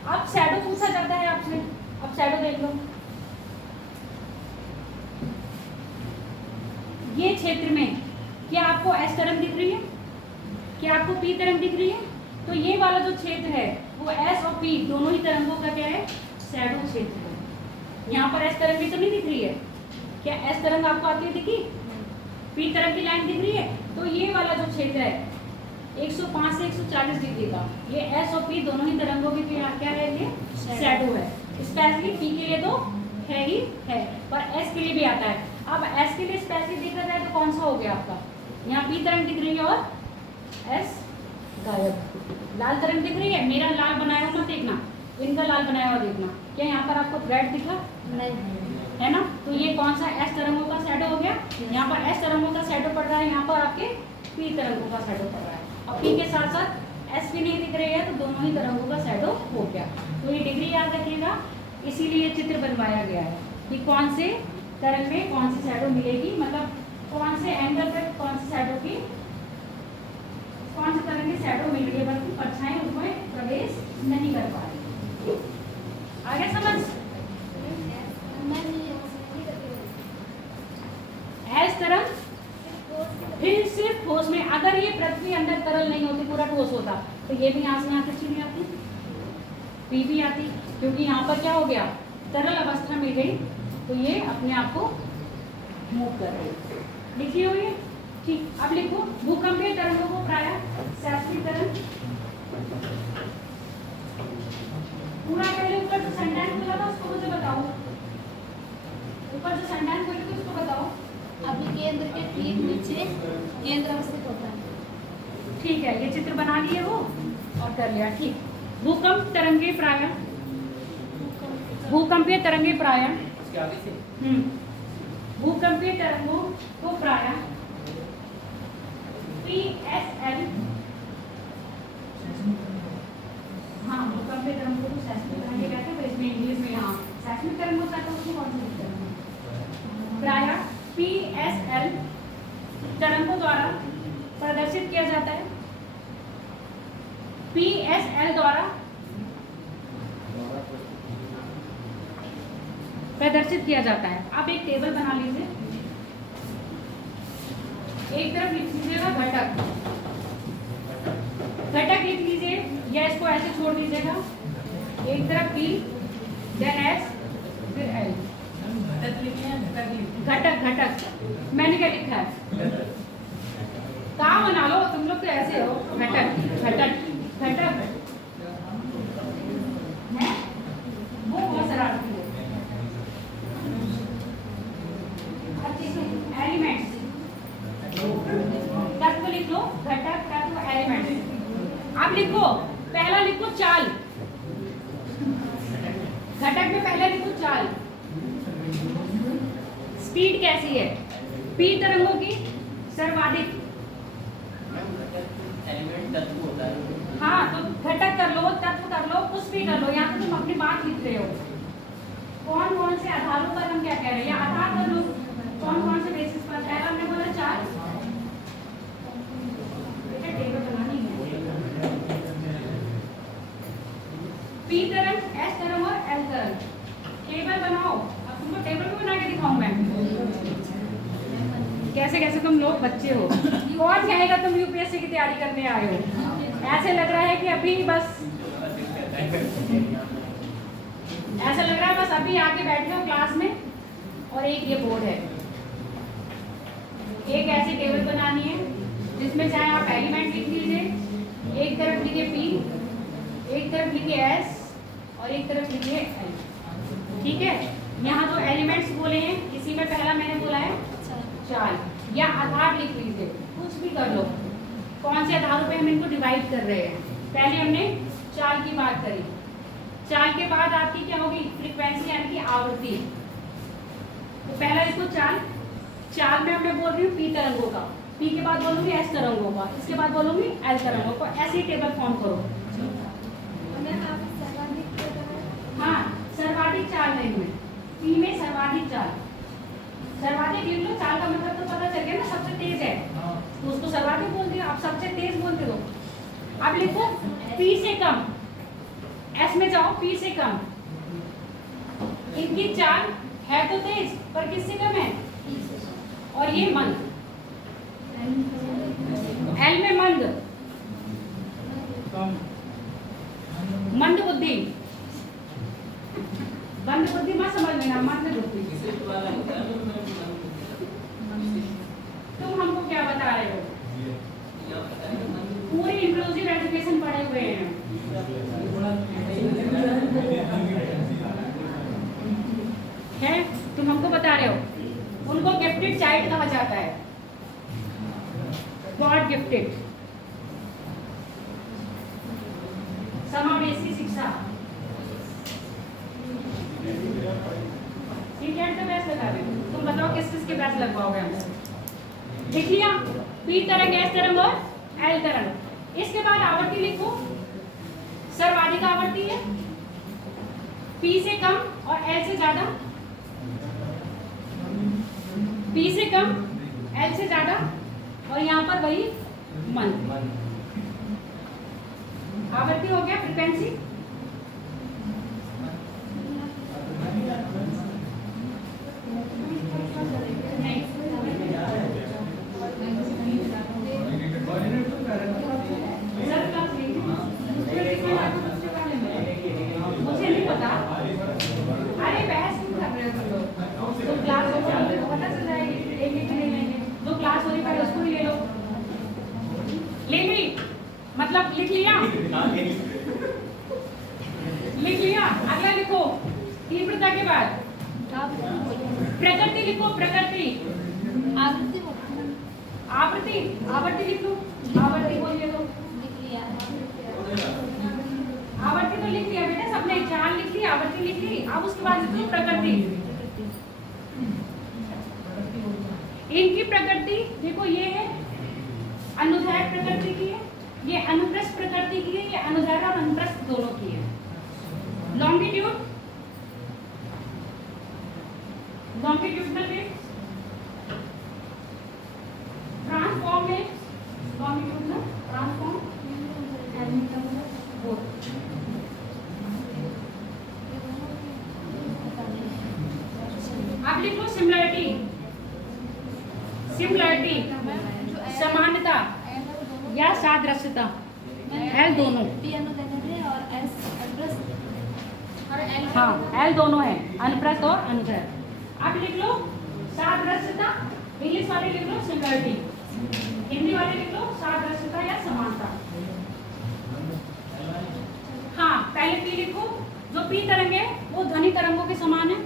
अब शैडो पूछा जाता है आपसे, अब शैडो देख लो। ये क्षेत्र में क्या आपको एस तरंग दिख रही है, क्या आपको पी तरंग दिख रही है, तो ये वाला जो क्षेत्र है वो एस और पी दोनों ही तरंगों का क्या है, शैडो क्षेत्र है। यहाँ पर एस तरंग भी तो नहीं दिख रही है, क्या एस तरंग आपको आती है दिखी, पी तरंग की लाइन दिख रही है। तो ये वाला जो क्षेत्र है 105 से 140 डिग्री का, ये एस और पी दोनों ही तरंगों की क्या है, ये शैडो है। स्पेशली पी के लिए तो है ही है, पर एस के लिए भी आता है। अब एस के लिए स्पेशली देखा जाए तो कौन सा हो गया आपका, यहाँ पी तरंग दिख रही है और एस गायब। लाल तरंग दिख रही है, मेरा लाल बनाया हुआ मत देखना, इनका लाल बनाया हुआ देखना। क्या यहाँ पर आपको रेड दिखा, नहीं है ना, तो ये कौन सा एस तरंगों का शैडो हो गया। यहाँ पर एस तरंगों का शैडो पड़ रहा है, यहाँ पर आपके पी तरंगों का शैडो पड़ रहा है। और पी के साथ साथ एस भी नहीं दिख रही है, तो दोनों ही तरंगों का शैडो हो गया। तो ये डिग्री याद रखिएगा, इसीलिए ये चित्र बनवाया गया है कि कौन से तरंग में कौन सी शैडो मिलेगी, मतलब कौन से एंगल पर कौन सी शैडो की, कौन सी तरंग की शैडो मिल रही है, बल्कि परछाई उसमें प्रवेश नहीं कर पा रही। आगे समझ, एस तरंग फिर सिर्फ ठोस में, अगर ये पृथ्वी अंदर तरल नहीं होती, पूरा ठोस होता, तो ये भी यहाँ से यहाँ तक चली आती, पी भी आती, क्योंकि यहाँ पर क्या हो गया, तरल अवस्था मिल गई, तो ये अपने आप को मूव कर रही। लिखी हुई, ठीक। अब लिखो भूकंपीय तरंगों को प्रायः शास्त्रीय तरंग, पूरा पहले ऊपर जो सेंटेंस बोला था उसको मुझे बताओ, ऊपर जो सेंटेंस बोले थे उसको बताओ। अभी केंद्र के ठीक नीचे केंद्र अवस्थित होता है, ठीक है, ये चित्र बना लिए वो और कर लिया, ठीक। भूकंप तरंगे प्रायः, भूकंपीय तरंगे प्रायः, भूकंपीय तरंगों को प्रायः PSL, हाँ भूकंपीय तरंगों को सेस्मिक तरंगे कहते हैं, इसमें इंग्लिश में यहाँ सेस्मिक तरंग होता है, तो उसको कौन सी तरंग, प्रायः PSL तरंगों द्वारा प्रदर्शित किया जाता है, PSL द्वारा प्रदर्शित किया जाता है। आप एक टेबल बना लीजिए, एक तरफ लिख लीजिएगा घटक, घटक लिख लीजिए या इसको ऐसे छोड़ दीजिएगा, एक तरफ P, then S, फिर L। घटक, घटक मैंने क्या लिखा है, काम बना लो, तुम लोग तो ऐसे हो, घटक घटक घटक है, वो बहुत शरारती है। एलिमेंट्स, तत्व लिख लो, घटक तत्व एलिमेंट्स। अब लिखो पहला लिखो चाल, घटक में पहले लिखो चाल। स्पीड कैसी है? पी तरंगों की सर्वाधिक। एलिमेंट तत्व होता है। हाँ, तो घटक कर लो, तत्व कर लो, कुछ भी कर लो। यहाँ पे तुम अपनी बात लिख रहे हो। कौन कौन से आधारों पर हम क्या कह रहे हैं, या आधार कर लो, कौन कौन से बेसिस पर। पहला हमने बोला चार, टेबल बनानी है। पी तरंग, एस तरंग और एल तरंग। टेबल बनाओ। अब तुमको टेबल को बना के दिखाऊं मैं। कैसे कैसे तुम लोग बच्चे हो। कौन कहेगा तुम यूपीएससी की तैयारी करने आए हो? ऐसे लग रहा है कि अभी बस, ऐसा लग रहा है बस अभी आके बैठे हो क्लास में और एक ये बोर्ड है। एक ऐसी टेबल बनानी है जिसमें चाहे आप एलिमेंट लिख लीजिए, एक तरफ लिखिए पी, एक तरफ लिखिए एस और एक तरफ लिखिए एल। ठीक है, यहाँ जो एलिमेंट्स बोले हैं, इसी में पहला मैंने बोला है चाल, या आधार लिख लीजिए, कुछ भी कर लो। कौन से आधारों पे हम इनको डिवाइड कर रहे हैं? पहले हमने चाल की बात करी। चाल के बाद आपकी क्या होगी? फ्रीक्वेंसी यानी कि आवृत्ति। तो पहला इसको चाल, चाल में मैं बोल रही हूँ पी तरंगों का, पी के बाद बोलूंगी एस तरंगों का, इसके बाद बोलूंगी एल तरंगों का। ऐसे ही टेबल फॉर्म करो। हाँ, सर्वाधिक चाल है इनमें, पी में सर्वाधिक चाल। सर्वाधिक लिख लो, चाल का मतलब तो पता चल गया ना, सबसे तेज है तो उसको सर्वाधिक बोल दिया। आप सबसे तेज बोलते हो। अब लिखो पी से कम, एस में जाओ, पी से कम। इनकी चाल है तो तेज, पर किससे कम है? और ये मंद, एल में मंद, मंद बुद्धि। मंद बुद्धि मत समझ लेना, मंद बुद्धि। तुम हमको क्या बता रहे हो? पूरी इंक्लूसिव एजुकेशन पढ़े हुए हैं। है, तुम हमको बता रहे हो। उनको गिफ्टेड चाइल्ड कहा जाता है, गॉड गिफ्टेड। समावेशी शिक्षा। सीटेट पे बैच लगा रहे हो, तुम बताओ किस किस के बैच लगवाओगे हमसे? लिख लिया, पी तरंग, एस तरंग और एल तरंग। इसके बाद आवृत्ति लिखो। सर्वाधिक आवृत्ति है पी से कम और एल से ज्यादा, पी से कम एल से ज्यादा, और यहाँ पर वही मंद। आवृत्ति हो गया, फ्रीक्वेंसी। मुझे नहीं पता। अरे बहस क्यों कर रहे हो तुम लोग? तो क्लास हो जाएगी तो पता चल जाएगी, लेंगे कि नहीं लेंगे। जो क्लास हो रही है उसको ही ले लो। ले ली मतलब लिख लिया, लिख लिया। अगला लिखो, तीव्रता के बाद प्रकृति लिखो। प्रकृति, आवृत्ति आवृत्ति, आवृत्ति लिख लो। आवृत्ति बोलिए तो आवृत्ति तो लिख लिया बेटा सबने, चाल लिख ली, आवृत्ति लिख ली। अब उसके बाद लिखो प्रकृति। इनकी प्रकृति देखो, ये है अनुदैर्घ्य प्रकृति की है, ये अनुप्रस्थ प्रकृति की है, ये अनुदैर्घ्य और अनुप्रस्थ दोनों की है। Longitude, longitudinal wave, transform wave, longitudinal transform, आप लिखो सिमिलरिटी। सिमिलरिटी समानता या सादृश्यता, एल दोनों। पी अनुदैर्घ्य है और एस अनुप्रस्थ और एल। हाँ, एल दोनों है, अनुप्रस्थ और अनुदैर्घ्य। अब लिख लो सादृश्यता, इंग्लिश वाले लिख लो सिमिलरिटी, हिंदी वाले लिख लो सादृश्यता या समानता। हाँ, पहले पी लिखो। जो पी तरंग है वो ध्वनि तरंगों के समान है।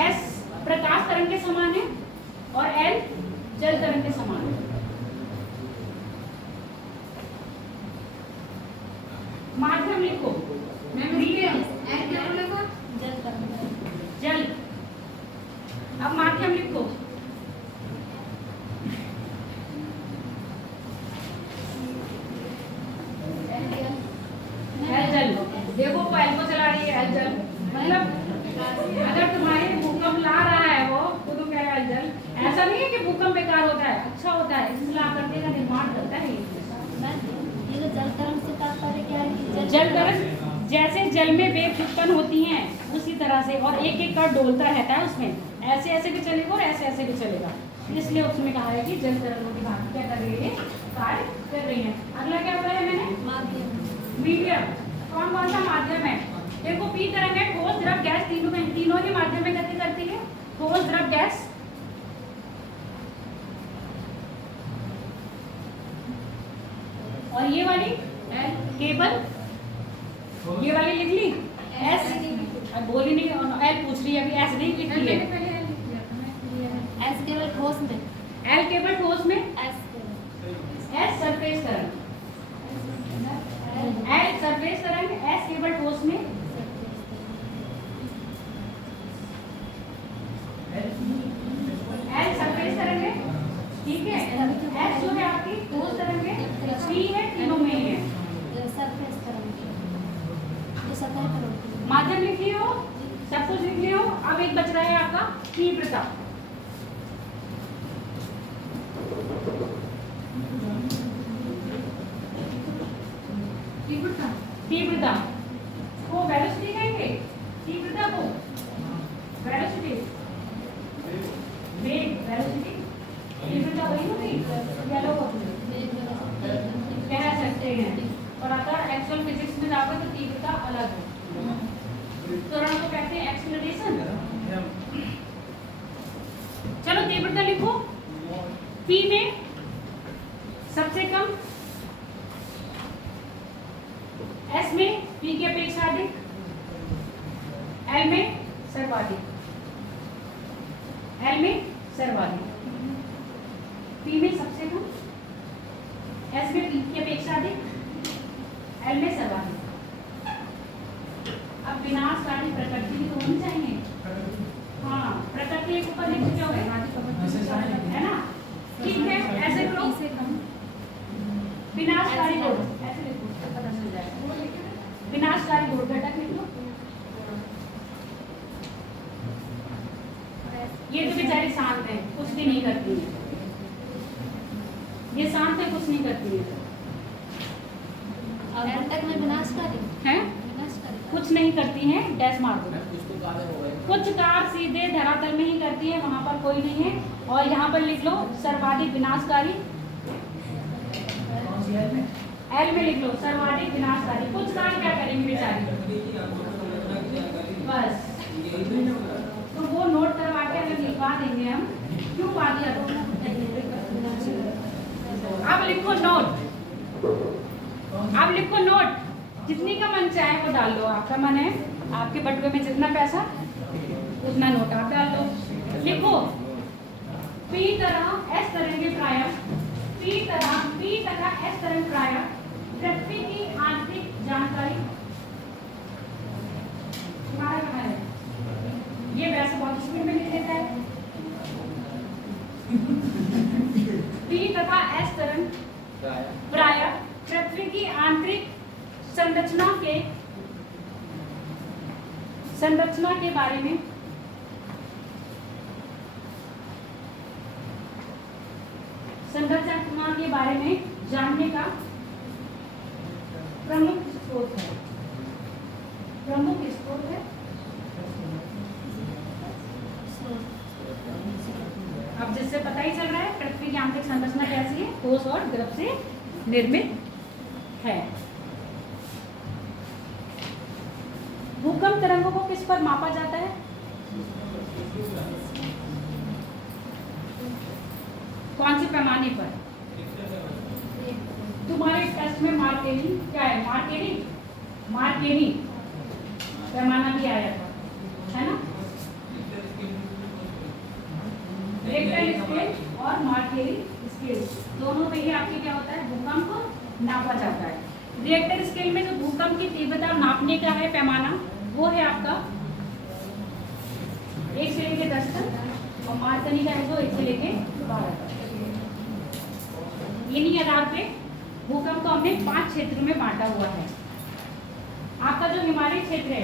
एस प्रकाश तरंग के समान है और एल जल तरंग के समान है। माध्यम लिखो। मीडियम, जल तरंग, जल। अब माध्यम लिखो। एल जल। देखो वो एल को चला रही है, एल जल। मतलब अगर तुम्हारे भूकंप ला रहा है वो तो तुम कह रहे हो एल जल। ऐसा नहीं है कि भूकंप बेकार होता है, अच्छा होता है, इसलिए आकृति का निर्माण करता है ये जो जल तरंग से तात्पर्य क्या है कि जल तरंग। जैसे जल में वेव उत्पन्न होती हैं उसी तरह से, और एक एक का डोलता रहता है उसमें, ऐसे ऐसे भी चलेगा और ऐसे ऐसे भी चलेगा, इसलिए उसमें कहा है कि जल तरंगों की भांति क्या कर रही है, कार्य कर रही है। अगला क्या बताया मैंने, माध्यम, मीडियम। कौन कौन सा माध्यम है, देखो पी तरंग है, ठोस द्रव गैस, तीनों ही माध्यम में गति करती है, ठोस द्रव गैस। और ये वाली केबल, ये वाली लिख ली, एस अब बोल ही नहीं, एल पूछ रही है अभी, एस नहीं लिख रही है। एस केवल ठोस में, एल केबल ठोस में, एस केवल एस सरफेस तरंग, एल सरफेस तरंग, एस केबल ठोस में, एल सरफेस तरंग है, ठीक है। एस जो है आपकी ठोस तरंग है, पी है तीनों में ही है। सरफेस तरंग, जो सतह पर होती है। माध्यम लिख लिए हो, सब कुछ लिख लिए हो। अब एक बच रहा है आपका तीव्रता। तीव्रता को वेलोसिटी कहेंगे, तीव्रता को वेलोसिटी, वेग वेलोसिटी, तीव्रता वही होगी, येलो कह सकते हैं। और अगर एक्चुअल फिजिक्स में जाओगे तो तीव्रता अलग है, त्वरण को कहते हैं एक्सीलरेशन। चलो तीव्रता लिखो, पी में सबसे कम, एस में पी की अपेक्षा अधिक, एल में सर्वाधिक, एल में सर्वाधिक, पी में सबसे कम, एस में पी की अपेक्षा अधिक, एल में सर्वाधिक। अब विनाशकारी प्रकृति भी तो होनी चाहिए, हाँ प्रकृति एक ऊपर लिख चुके हो है ना, ठीक है। ऐसे करो, विनाशकारी गुण ऐसे लिखो, पता चल जाएगा। विनाशकारी गुण घटक लिख लो। ये तो बेचारी शांत है, कुछ भी नहीं करती है, ये शांत है, कुछ नहीं करती है। और घटक में विनाशकारी हैं? विनाशकारी कुछ नहीं करती हैं, डैश मार दो। कुछ कार्य सीधे धरातल में ही करती है, वहां पर कोई नहीं है। और यहाँ पर लिख लो सर्वाधिक विनाशकारी, एल में लिख लो सर्वाधिक विनाशकारी। कुछ कार्य क्या करेंगे बेचारी, बस तो वो नोट करवा के अगर लिखवा देंगे हम, क्यों बात किया तो। अब लिखो नोट, अब लिखो नोट, जितनी का मन चाहे वो डाल लो, आपका मन है, आपके बटुए में जितना पैसा उतना नोट आप डाल लो। लिखो पी तरह एस तरंगे प्राय, पी तरह एस तरंग प्राय पृथ्वी की आंतरिक जानकारी। तुम्हारा कहाँ है, ये वैसे बहुत स्पीड में लिख लेता है। पी तथा एस तरंग प्राय पृथ्वी की आंतरिक संरचना के बारे में जानने का प्रमुख स्रोत है, अब जिससे पता ही चल रहा है पृथ्वी की आंतरिक संरचना कैसी है, ठोस और द्रव से निर्मित है। भूकंप तरंगों को किस पर मापा जाता है? कौन से पैमाने पर? तुम्हारे टेस्ट में मार्केनी क्या है? मार्केनी पैमाना भी आया था, है ना? रेक्टल स्केल और मार्केनी स्केल दोनों में ही आपके क्या होता है, भूकंप नापा जाता है। रिएक्टर स्केल में जो भूकंप की तीव्रता नापने का है पैमाना वो है आपका 1 से लेके 10 तक और मार्कनी का है जो 1 से लेके 12 तक। इन्हीं आधार पे भूकंप को हमने 5 क्षेत्रों में बांटा हुआ है। आपका जो हिमालय क्षेत्र है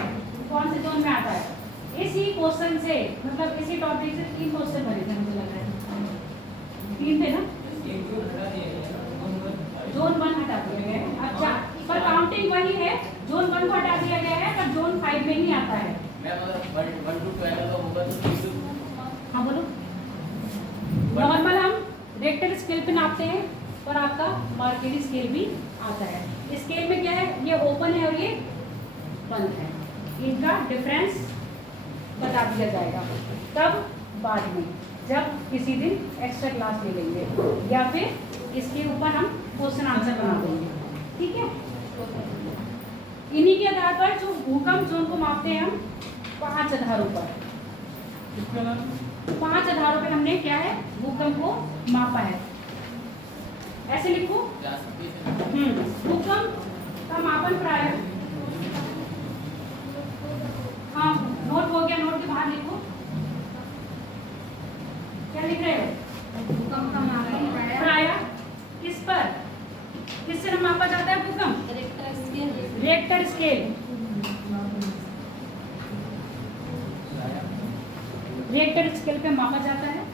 कौन से जोन में आता है? इसी क्वेश्चन से मतलब इसी टॉपिक से 3 क्वेश्चन बने थे मुझे लग रहा है, 3 थे ना? जोन 1 हटा दिया गया है। अच्छा, पर काउंटिंग वही है, जोन 1 को हटा दिया गया है पर जोन 5 में ही आता है। हाँ बोलो। नॉर्मल हम रेक्टर स्केल पे नापते हैं पर आपका मार्केरी स्केल भी आता है। स्केल में क्या है, ये ओपन है और ये बंद है, इनका डिफरेंस बता दिया जाएगा। तब बाद में जब किसी दिन एक्स्ट्रा क्लास ले लेंगे या फिर इसके ऊपर हम क्वेश्चन आंसर बना देंगे, ठीक है। इन्हीं के आधार पर जो भूकंप जोन को मापते हैं हम 5 आधारों पर। 5 आधारों पर हमने क्या है भूकंप को मापा है। ऐसे लिखो, भूकंप का मापन प्राय, हाँ नोट हो गया, नोट के बाहर लिखो क्या लिख रहे हो? भूकंप का मापन प्राय किस पर, किससे मापा जाता है भूकंप? Richter scale. रिएक्टर स्केल पे मापा जाता है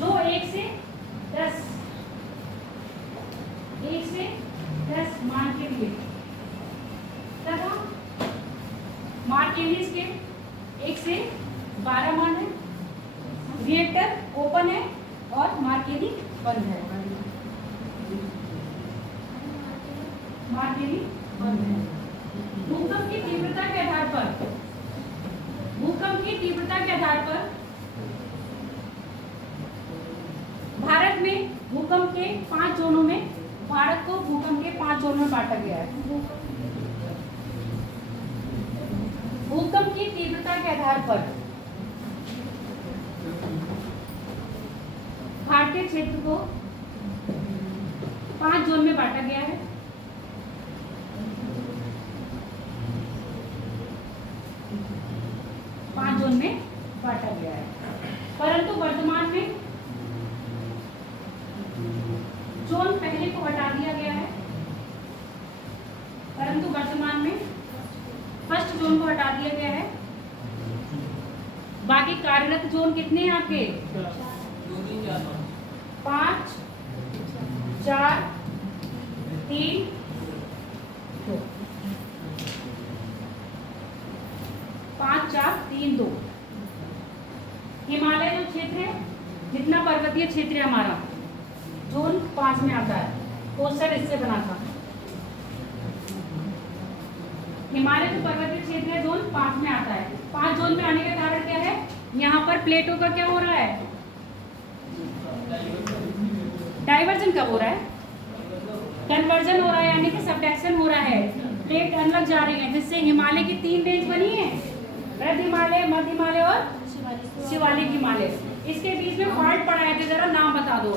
जो 1 से 10 मान के लिए तथा मार्केली स्केल 1 से 12 मान है। रिएक्टर ओपन है और मार्केली बंद है। मार्केली बंद है। भूकंप की तीव्रता के आधार पर, भूकंप की तीव्रता के आधार पर भारत में भूकंप के 5 जोनों में, भारत को भूकंप के 5 जोनों में बांटा गया है। भूकंप की तीव्रता के आधार पर भारतीय क्षेत्र को 5 जोन में बांटा गया है। जोन में बांटा गया है, परंतु वर्तमान में जोन पहले को हटा दिया गया है। परंतु वर्तमान में फर्स्ट जोन को हटा दिया गया है। बाकी कार्यरत जोन कितने हैं आपके? 5, 4, 3, 2। 5, 4, 3, 2। हिमालय जो क्षेत्र है, जितना पर्वतीय क्षेत्र है हमारा, जोन 5 में आता है। क्वेश्चन इससे बना था। हिमालय जो पर्वतीय क्षेत्र है जोन 5 में आता है। 5 जोन में आने का कारण क्या है? यहाँ पर प्लेटों का क्या हो रहा है? डाइवर्जन कब हो रहा है? कन्वर्जन हो रहा है, यानी कि सबडक्शन हो रहा है। प्लेट अलग जा रही है, जिससे हिमालय की 3 रेंज बनी है, वृद्ध हिमालय, मध्य हिमालय और शिवालिक हिमालय। इसके बीच में फॉल्ट पड़ा है, तो जरा नाम बता दो।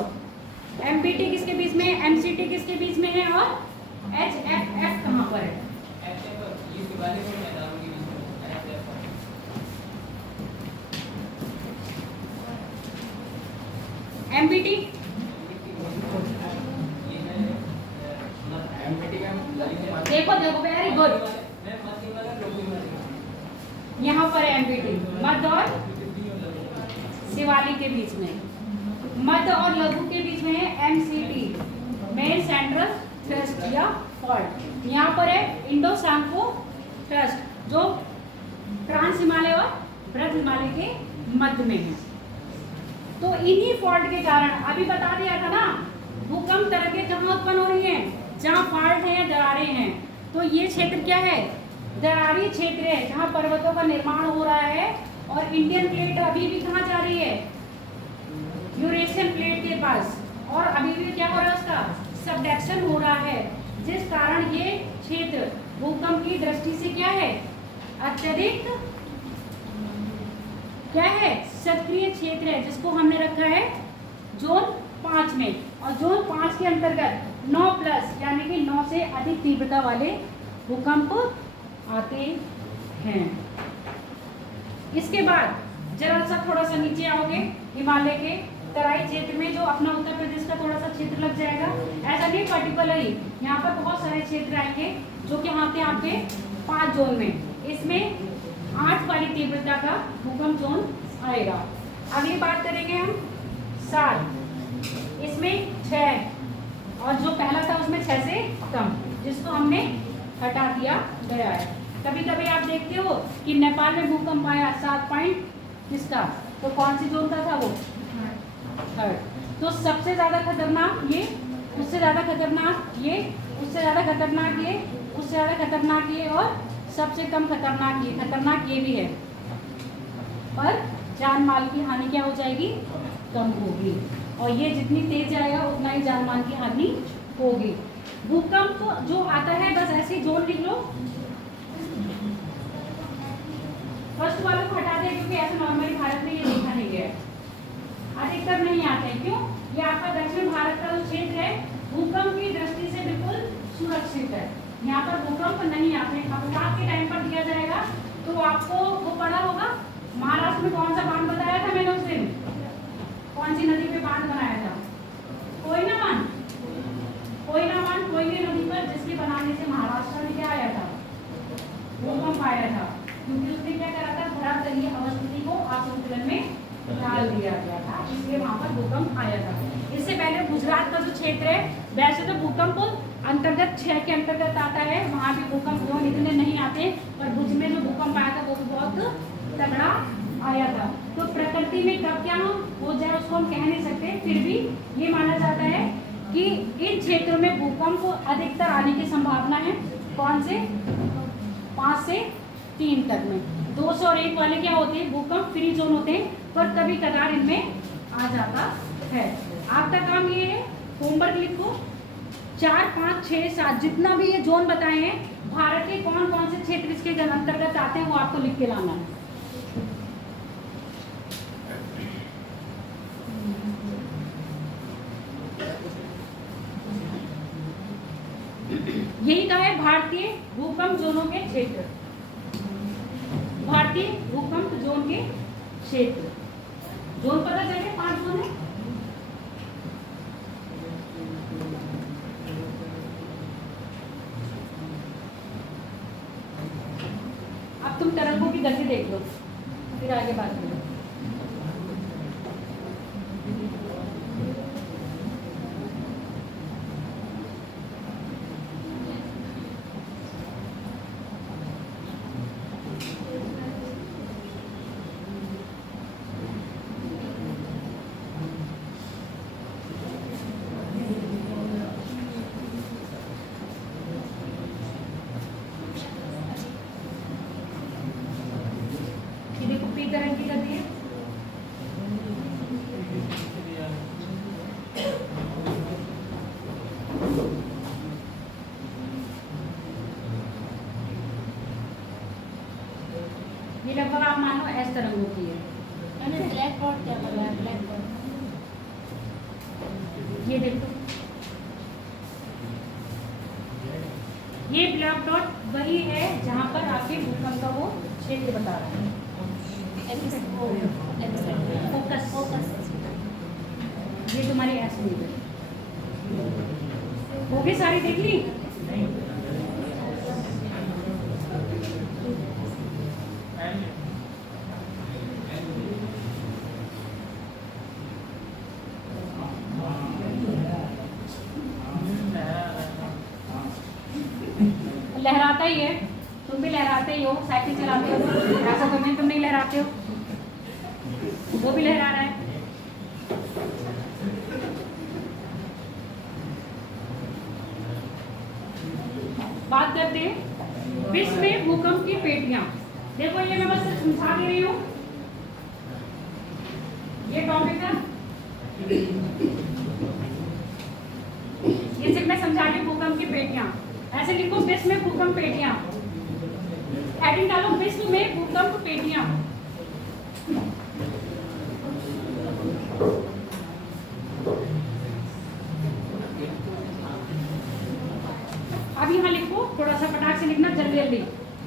एमपीटी किसके बीच में है, एमसीटी किसके बीच में है और एचएफएफ कहाँ पर है? एमपीटी देखो देखो, वेरी गुड। यहाँ पर है एमपीटी, मध्य और शिवालिक के बीच में। मध्य और लघु के बीच में है एमसीटी, मेन सेंट्रल थ्रस्ट या फॉल्ट। यहाँ पर है इंडो सांको थ्रस्ट, जो ट्रांस हिमालय और वृद्ध हिमालय के मध्य में है। तो इन्हीं फॉल्ट के कारण अभी बता दिया था ना, भूकंप तरंगें कहाँ उत्पन्न हो रही हैं? जहाँ फॉल्ट है या दरारें हैं। तो ये क्षेत्र क्या है? दरारी क्षेत्र है, जहाँ पर्वतों का निर्माण हो रहा है। और इंडियन प्लेट अभी भी कहाँ जा रही है? यूरेशियन प्लेट के पास। और अभी भी क्या हो रहा है? उसका सबडक्शन हो रहा है, जिस कारण ये क्षेत्र भूकंप की दृष्टि से क्या है? अत्यधिक क्या है? सक्रिय क्षेत्र है, जिसको हमने रखा है जोन 5 5 में, और जोन 5 के अंतर्गत 9 प्लस यानी कि 9 से अधिक तीव्रता वाले भूकंप आते हैं। इसके बाद जरा सा थोड़ा सा नीचे आओगे, हिमालय के तराई क्षेत्र में जो अपना उत्तर प्रदेश का थोड़ा सा क्षेत्र लग जाएगा। ऐसा नहीं पर्टिकुलरली, यहाँ पर बहुत सारे क्षेत्र आएंगे जो कि आते हैं आपके 5 जोन में। इसमें 8 वाली तीव्रता का भूकंप जोन आएगा। अगली बात करेंगे हम 7, इसमें 6, और जो पहला था उसमें 6 से कम, जिसको हमने हटा दिया गया है। कभी कभी आप देखते हो कि नेपाल में भूकंप आया 7 पॉइंट किसका, तो कौन सी जोन का था वो, 3rd। तो सबसे ज़्यादा खतरनाक ये, उससे ज़्यादा खतरनाक ये, उससे ज़्यादा खतरनाक ये, उससे ज़्यादा खतरनाक ये, और सबसे कम खतरनाक ये। खतरनाक ये भी है, पर जान माल की हानि क्या हो जाएगी, कम होगी। और ये जितनी तेज जाएगा उतना ही जान माल की हानि होगी। भूकंप जो आता है बस ऐसे जोन लिख लो। फर्स्ट वाले को हटा दें क्योंकि ऐसे नॉर्मली भारत में ये देखा नहीं गया है, अधिकतर नहीं आते हैं। क्यों? ये आपका दक्षिण भारत का जो क्षेत्र है भूकंप की दृष्टि से बिल्कुल सुरक्षित है, यहाँ पर भूकंप नहीं आते। अपघात के टाइम पर दिया जाएगा तो आपको वो पढ़ा होगा, महाराष्ट्र में कौन सा बांध बताया था मैंने उस दिन, कौन सी नदी पे बांध बनाया था, कोयना बांध, कोयना नदी पर, जिसके बनाने से महाराष्ट्र में क्या आया था, भूकंप आया था। क्योंकि उसने क्या करा था, धरातलीय अवस्थिति को असंतुलन में डाल दिया गया था, इसलिए वहां पर भूकंप आया था। इससे पहले गुजरात का जो क्षेत्र है, वैसे तो भूकंप अंतर्गत 6 के अंतर्गत आता है, वहां भी भूकंप जोन इतने नहीं आते, पर भुज में जो भूकंप आया था वो भी बहुत तगड़ा आया था। तो प्रकृति में कब क्या हो जाए उसको हम कह नहीं सकते, फिर भी ये माना जाता है कि इन क्षेत्रों में भूकंप अधिकतर आने की संभावना है। कौन से? 5 से 3 तक में। 200 और 1 वाले क्या होते हैं, भूकंप फ्री जोन होते हैं, पर कभी कदार इनमें आ जाता है। आपका काम ये है, होमवर्क लिखो 4, 5, 6, 7 जितना भी ये जोन बताए हैं, भारत के कौन कौन से क्षेत्र इसके अंतर्गत आते हैं वो आपको लिख के लाना है। यही कहा है भारतीय भूकंप जोनों के क्षेत्र, भारतीय भूकंप जोन के क्षेत्र। जोन पता चले 5 जोन है। अब तुम तरंगों की गति देख लो, फिर आगे बात करो। तरंग की गति है, ये लगभग आप मानो एस तरंगों की है। मैंने ब्लैक डॉट क्या बोला है, ब्लैक डॉट, ये देखो, ये ब्लैक डॉट वही है जहाँ पर आपके भूकंप का वो क्षेत्र बता रहा है। फोकस, ये तुम्हारी एस मीटर हो गई, सारी देख ली। लहराता ही है, तुम भी लहराते ही हो, साइकिल चलाते हो, ऐसा तो नहीं तुम नहीं लहराते हो, वो भी लहरा रहा है। बात करते हैं विश्व में भूकंप की पेटियां। देखो ये मैं बस समझा दे रही हूँ, ये टॉपिक है, ये सिर्फ मैं समझा रही हूँ। भूकंप की पेटियां ऐसे लिखो, विश्व में भूकंप पेटियां, हेडिंग डालो विश्व में भूकंप पेटियां। अब यहाँ लिखो, थोड़ा सा फटाक से लिखना, जल्दी जल्दी,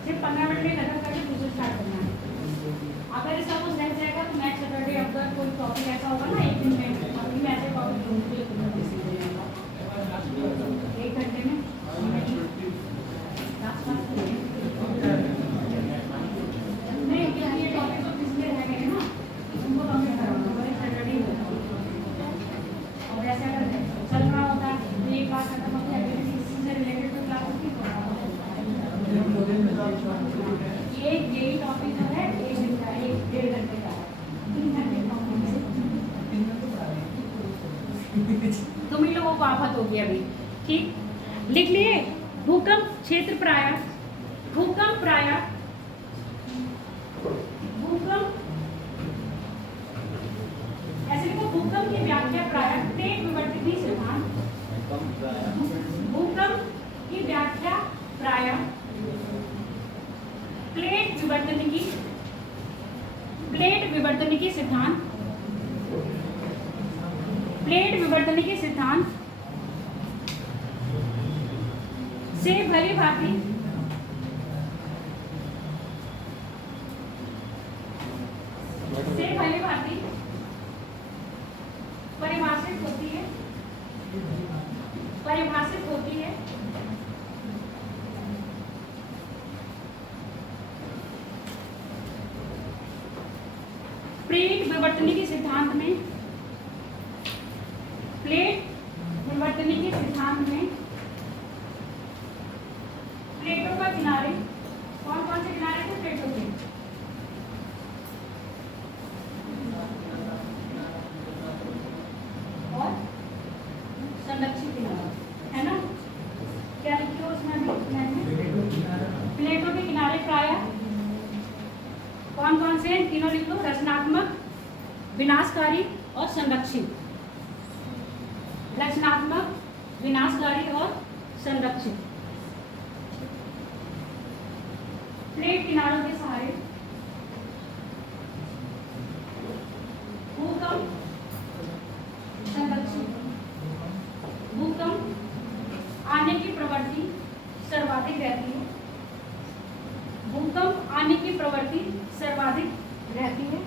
सिर्फ 15 मिनट में खत्म करके दूसरा स्टार्ट करना है। अगर इसका कुछ रह जाएगा तो नेक्स्ट सैटरडे अगर कोई टॉपिक ऐसा होगा ना, एक दिन में अभी मैं ऐसे टॉपिक ढूंढूंगी, एक घंटे में नहीं, क्योंकि ये टॉपिक तो पिछले रह गए ना, उनको कंप्लीट कराऊंगा सैटरडे और ऐसा अगर चल रहा होता तो ये बात खत्म होती है, इससे रिलेटेड तो क्लास होती है। यही टॉपिक जो है 1 दिन का, 1-1.5 घंटे का है, 3 घंटे तुम ही लोगों को आफत होगी अभी। ठीक, लिख लिए। भूकंप क्षेत्र प्राय, भूकंप प्राय, भूकंप ऐसे लिखो, भूकंप की व्याख्या प्राय प्लेट विवर्तनी सिद्धांत, भूकंप की व्याख्या प्राय प्लेट विवर्तनिकी, प्लेट विवर्तनिकी सिद्धांत, प्लेट विवर्तनिकी सिद्धांत से भली भांति परिभाषित होती है, परिभाषित होती है प्लेट विवर्तनिकी सिद्धांत में, प्लेट विवर्तनिकी सिद्धांत में प्लेटों का किनारे, कौन कौन से किनारे थे प्लेटों के? और संरक्षित किनारा, है ना? क्या लिखिए उसमें अभी प्लेटों के किनारे प्राय कौन कौन से हैं? तीनों लिख लो, रचनात्मक, विनाशकारी और संरक्षित। रचनात्मक, विनाशकारी और संरक्षित। प्लेट किनारों के सहारे भूकंप संरक्षित, भूकंप आने की प्रवृत्ति सर्वाधिक रहती है, भूकंप आने की प्रवृत्ति सर्वाधिक रहती है।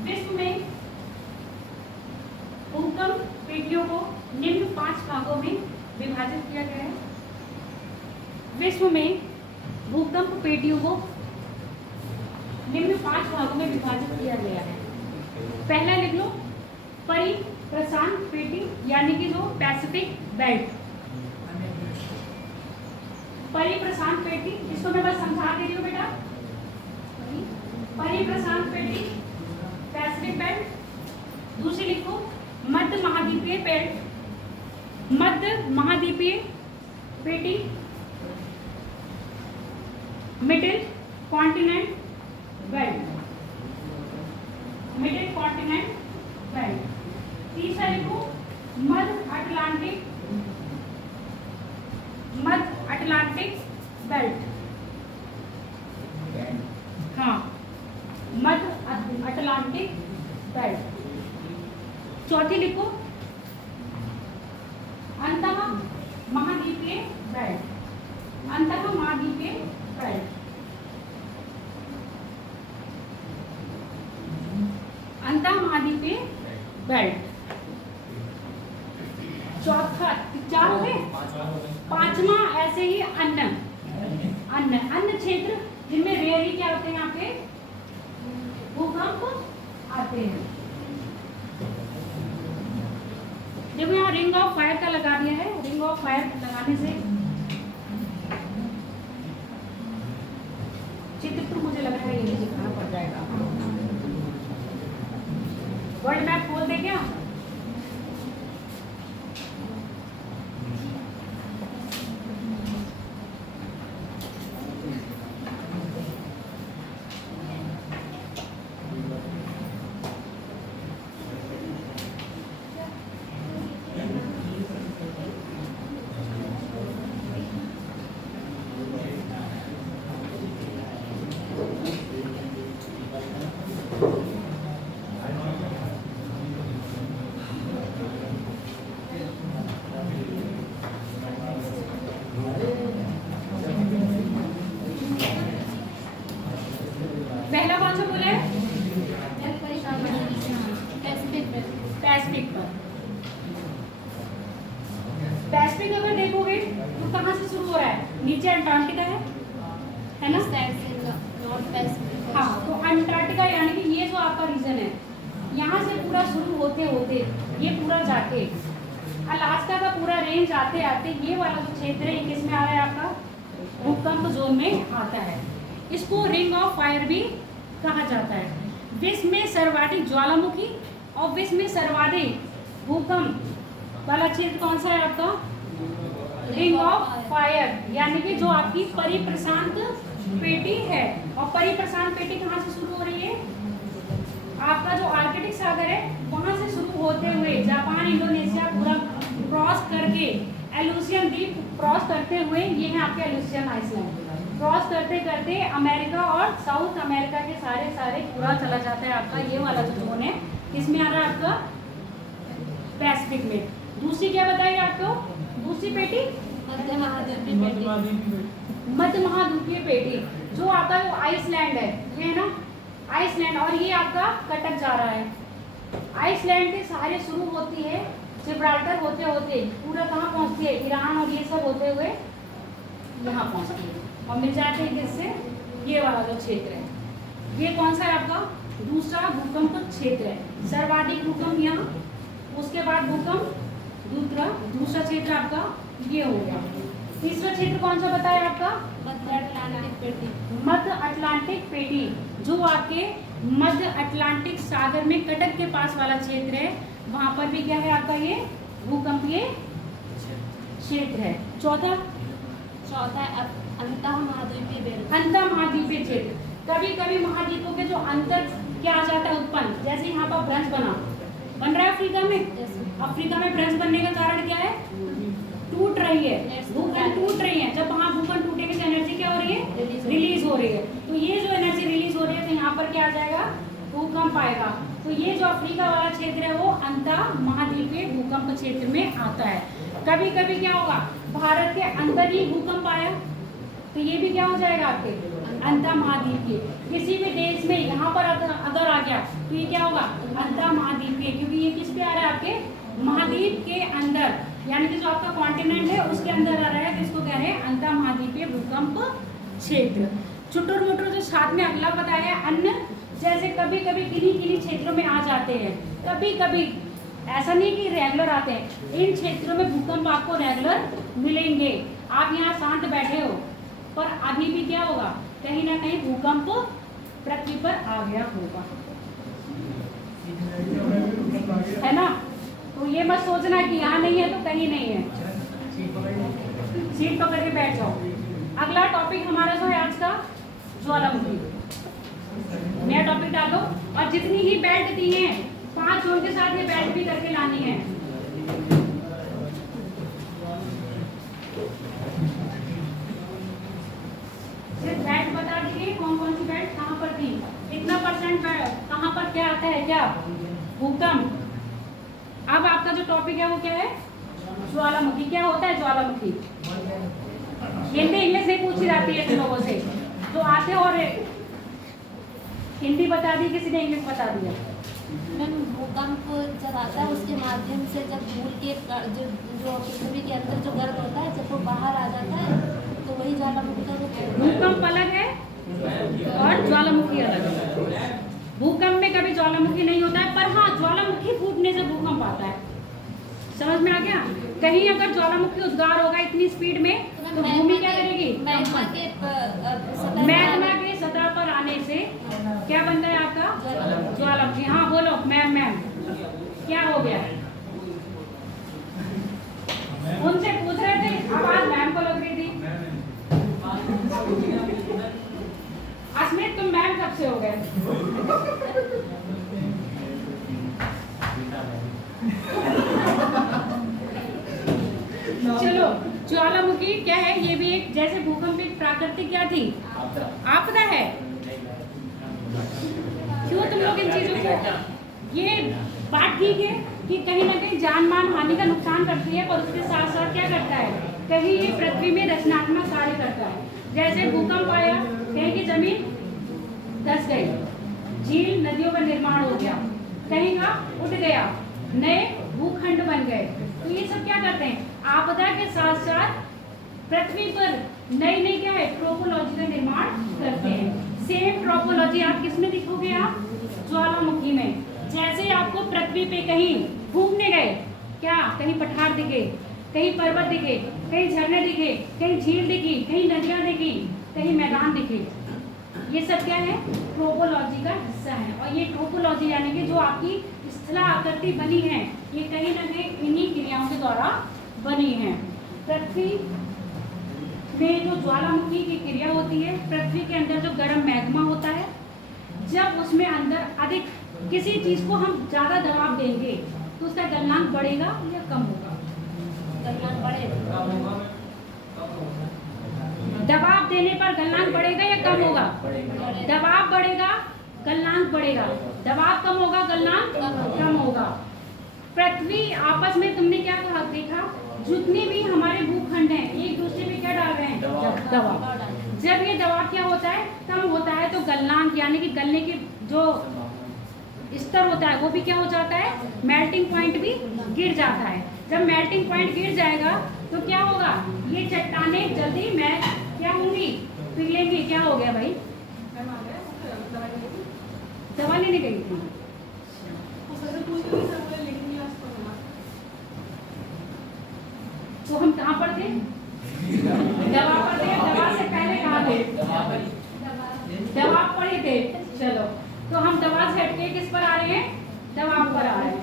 विश्व में भूकंप पेटियों को निम्न 5 भागों में विभाजित किया गया है। विश्व में भूकंप पेटियों को निम्न 5 भागों में विभाजित किया गया है। पहला लिख लो, परिप्रशांत पेटी, यानी कि जो पैसिफिक बेल्ट, परिप्रशांत पेटी, इसको मैं बस समझा दे रही हूँ बेटा। परिप्रशांत पेटी, पैसिफिक बेल्ट। दूसरी लिखो, मध्य महाद्वीपीय बेल्ट, मध्य महाद्वीपीय पेटी, middle continent belt, middle continent belt. तीसरा लिखो, मध्य अटलांटिक, मध्य अटलांटिक बेल्ट, हाँ, मध्य अटलांटिक बेल्ट। चौथी लिखो, अंतः महाद्वीपीय बेल्ट, अंतः महाद्वीपीय बेल्ट, अंतः महाद्वीपीय बेल्ट। चौथा, 4 हो गए। 5वां ऐसे ही अन्न, अन्न, अन्न क्षेत्र जिनमें रेयरली क्या होते हैं, यहाँ पे भूकंप आते हैं। देखो यहाँ रिंग ऑफ फायर का लगा दिया है, रिंग ऑफ फायर लगाने से चित्र तो मुझे लग रहा है ये दिखाना पड़ जाएगा। वर्ल्ड मैप खोल दे क्या? तो कहाँ से शुरू हो रहा है? नीचे अंटार्कटिका है ना? इस साइड से नॉर्थ वेस्ट। हाँ, तो अंटार्कटिका यानी कि ये जो आपका रीजन है, यहाँ से पूरा शुरू होते होते ये पूरा जाके अलास्का का पूरा रेंज आते आते ये वाला जो क्षेत्र है, ये किस में आ रहा है? आपका भूकंप जोन में आता है। इसको रिंग ऑफ फायर भी कहा जाता है। विश्व में सर्वाधिक ज्वालामुखी और विश्व में सर्वाधिक भूकंप वाला क्षेत्र कौन सा है आपका? रिंग ऑफ फायर, यानी कि जो आपकी परिप्रशांत पेटी है। और परिप्रशांत पेटी कहाँ से शुरू हो रही है? आपका जो आर्कटिक सागर है वहां से शुरू होते हुए जापान, इंडोनेशिया पूरा क्रॉस करके एलुसियन द्वीप क्रॉस करते हुए ये है आपके एलुसियन आइसलैंड, क्रॉस करते करते अमेरिका और साउथ अमेरिका के सारे पूरा चला जाता है आपका ये वाला जो जोन है। किसमें आ रहा है आपका? पैसिफिक में। दूसरी क्या बताइए आपको? दूसरी पेटी मध्य महाद्वीपीय पेटी। मध्य महाद्वीपीय पेटी जो आपका जो आइसलैंड है, ये है ना आइसलैंड, और ये आपका कटक जा रहा है। आइसलैंड के सहारे शुरू होती है, जिब्राल्टर होते होते पूरा कहाँ पहुँचती है? ईरान और ये सब होते हुए यहाँ पहुँचती है और मिल जाते हैं किससे? ये वाला जो क्षेत्र है, ये कौन सा है आपका? दूसरा भूकंप क्षेत्र है। सर्वाधिक भूकंप यहाँ, उसके बाद भूकंप दूसरा क्षेत्र आपका ये हो गया। तीसरा क्षेत्र कौन सा बताया आपका? मध्य अटलांटिक पेटी। मध्य अटलांटिक पेटी जो आपके मध्य अटलांटिक सागर में कटक के पास वाला क्षेत्र है, वहां पर भी क्या है आपका? ये भूकंपीय क्षेत्र है। चौथा अंतः महाद्वीपीय बेल्ट। अंतर महाद्वीपीय क्षेत्र, कभी कभी महाद्वीपों के जो अंतर क्या आ जाता है उत्पन्न, जैसे यहाँ पर ब्रंश बन रहा है अफ्रीका में। अफ्रीका में ब्रंश बनने का कारण क्या है? टूट रही है, भूखंड टूट रही है। जब वहाँ भूखंड टूटेगी तो एनर्जी क्या हो रही है? रिलीज हो रही है। तो ये जो एनर्जी रिलीज हो रही है तो यहाँ पर क्या आ जाएगा? भूकंप आएगा। तो ये जो अफ्रीका वाला क्षेत्र है वो अंतर महाद्वीपीय भूकंप क्षेत्र में आता है। कभी कभी क्या होगा? भारत के अंदर ही भूकंप आया तो ये भी क्या हो जाएगा आपके? अंतर महाद्वीपीय। किसी भी देश में यहाँ पर अगर आ गया तो ये क्या होगा? अंतर महाद्वीपीय, क्योंकि ये किस पे आ रहा है? आपके महाद्वीप के अंदर, यानी कि जो आपका कॉन्टिनेंट है उसके अंदर आ रहा है, तो इसको क्या है? अंतर महाद्वीपीय भूकंप क्षेत्र। चुटुर मुटुर जो साथ में अगला बताया अन्य, जैसे कभी कभी किन्हीं क्षेत्रों में आ जाते हैं, कभी कभी ऐसा नहीं कि रेगुलर आते हैं। इन क्षेत्रों में भूकंप आपको रेगुलर मिलेंगे। आप यहाँ शांत बैठे हो पर अभी भी क्या होगा? कहीं ना कहीं भूकंप पृथ्वी पर आ गया होगा, है ना? तो ये मत सोचना कि यहाँ नहीं है तो कहीं नहीं है। सीट पकड़ के बैठ जाओ। अगला टॉपिक हमारा जो है आज का ज्वालामुखी। नया टॉपिक डालो और जितनी ही बेल्ट दी है 5 जोन के साथ ये बेल्ट भी करके लानी है। सिर्फ बेल्ट बता दीजिए कौन कौन सी बेल्ट कहाँ पर थी, कितना परसेंट कहाँ पर क्या आता है, क्या भूकंप। अब आपका जो टॉपिक है वो क्या है? ज्वालामुखी। क्या होता है ज्वालामुखी? हिंदी इंग्लिश नहीं पूछी जाती है तुम लोगों से, तो आते और हिंदी बता दी, किसी ने इंग्लिश बता दिया। मैम भूकंप जब आता है उसके माध्यम से जब धूल के जो पृथ्वी के अंदर जो गर्म होता है जब वो बाहर आ जाता है तो वही ज्वालामुखी का रूप है। भूकंप अलग है और ज्वालामुखी अलग है। भूकंप में कभी ज्वालामुखी नहीं होता है, पर हाँ ज्वालामुखी फूटने से भूकंप आता है। समझ में आ गया? कहीं अगर ज्वालामुखी उद्गार होगा इतनी स्पीड में तो भूमि क्या करेगी? मैग्मा के सतह पर आने से क्या बनता है आपका? ज्वालामुखी। हाँ बोलो मैम क्या हो गया? उनसे पूछ रहे थे, आवाज मैम को लग रही थी। अस्मित तुम मैम कब से हो गए? चलो ज्वालामुखी क्या है? ये भी एक जैसे भूकंप एक प्राकृतिक क्या थी? आपदा है। क्यों तुम लोग इन चीजों को, ये बात ठीक है कि कहीं ना कहीं जान मान हानि का नुकसान करती है, पर उसके साथ साथ क्या करता है? कहीं ये पृथ्वी में रचनात्मक कार्य करता है। जैसे भूकंप आया, कहीं की जमीन धंस गई, झील नदियों का निर्माण हो गया, कहीं का उठ गया, नए भूखंड बन गए। तो ये सब क्या करते हैं? आपदा के साथ साथ पृथ्वी पर नई नई क्या है ट्रोपोलॉजी का निर्माण करते हैं। सेम ट्रोपोलॉजी आप किसमें दिखोगे, आप ज्वालामुखी में। जैसे आपको पृथ्वी पे कहीं घूमने गए, क्या कहीं पठार दिखे, कहीं पर्वत दिखे, कहीं झरने दिखे, कहीं झील दिखी, कहीं नदियां दिखी, कहीं मैदान दिखे, ये सब क्या है ट्रोपोलॉजी का हिस्सा है। और ये ट्रोपोलॉजी यानी कि जो आपकी स्थला आकृति बनी है, ये कहीं ना कहीं इन्हीं क्रियाओं के द्वारा बनी है। पृथ्वी में जो ज्वालामुखी की क्रिया होती है, पृथ्वी के अंदर जो गर्म मैग्मा होता है, जब उसमें अंदर अधिक किसी चीज को हम ज्यादा दबाव देंगे तो उसका गलनांक बढ़ेगा या कम होगा? गलनांक बढ़ेगा। दबाव देने पर गलनांक बढ़ेगा या कम होगा? दबाव बढ़ेगा, गलनांक बढ़ेगा। दबाव कम होगा, गलनांक कम होगा। पृथ्वी आपस में तुमने क्या कहा देखा, जितने भी हमारे भूखंड हैं एक दूसरे पे क्या डाल रहे हैं, दबाव। जब ये दबाव क्या होता है, कम होता है, तो गलनांक यानी कि गलने के जो स्तर होता है वो भी क्या हो जाता है, मेल्टिंग पॉइंट भी गिर जाता है। जब मेल्टिंग पॉइंट गिर जाएगा तो क्या होगा, ये चट्टानें जल्दी मैं क्या होंगी, पिघलेंगी। क्या हो गया भाई, मैम आ गए दवाई लेके? दवा लेने गई थी? वो सर पूछ रही सर बोले लेकिन आज तो बना। तो हम कहाँ पर थे, दवा पर थे। दवा से पहले कहाँ थे, दवा पढ़े थे। चलो, तो हम दवा से हटके किस पर आ रहे हैं, दबाव पर आ रहे हैं।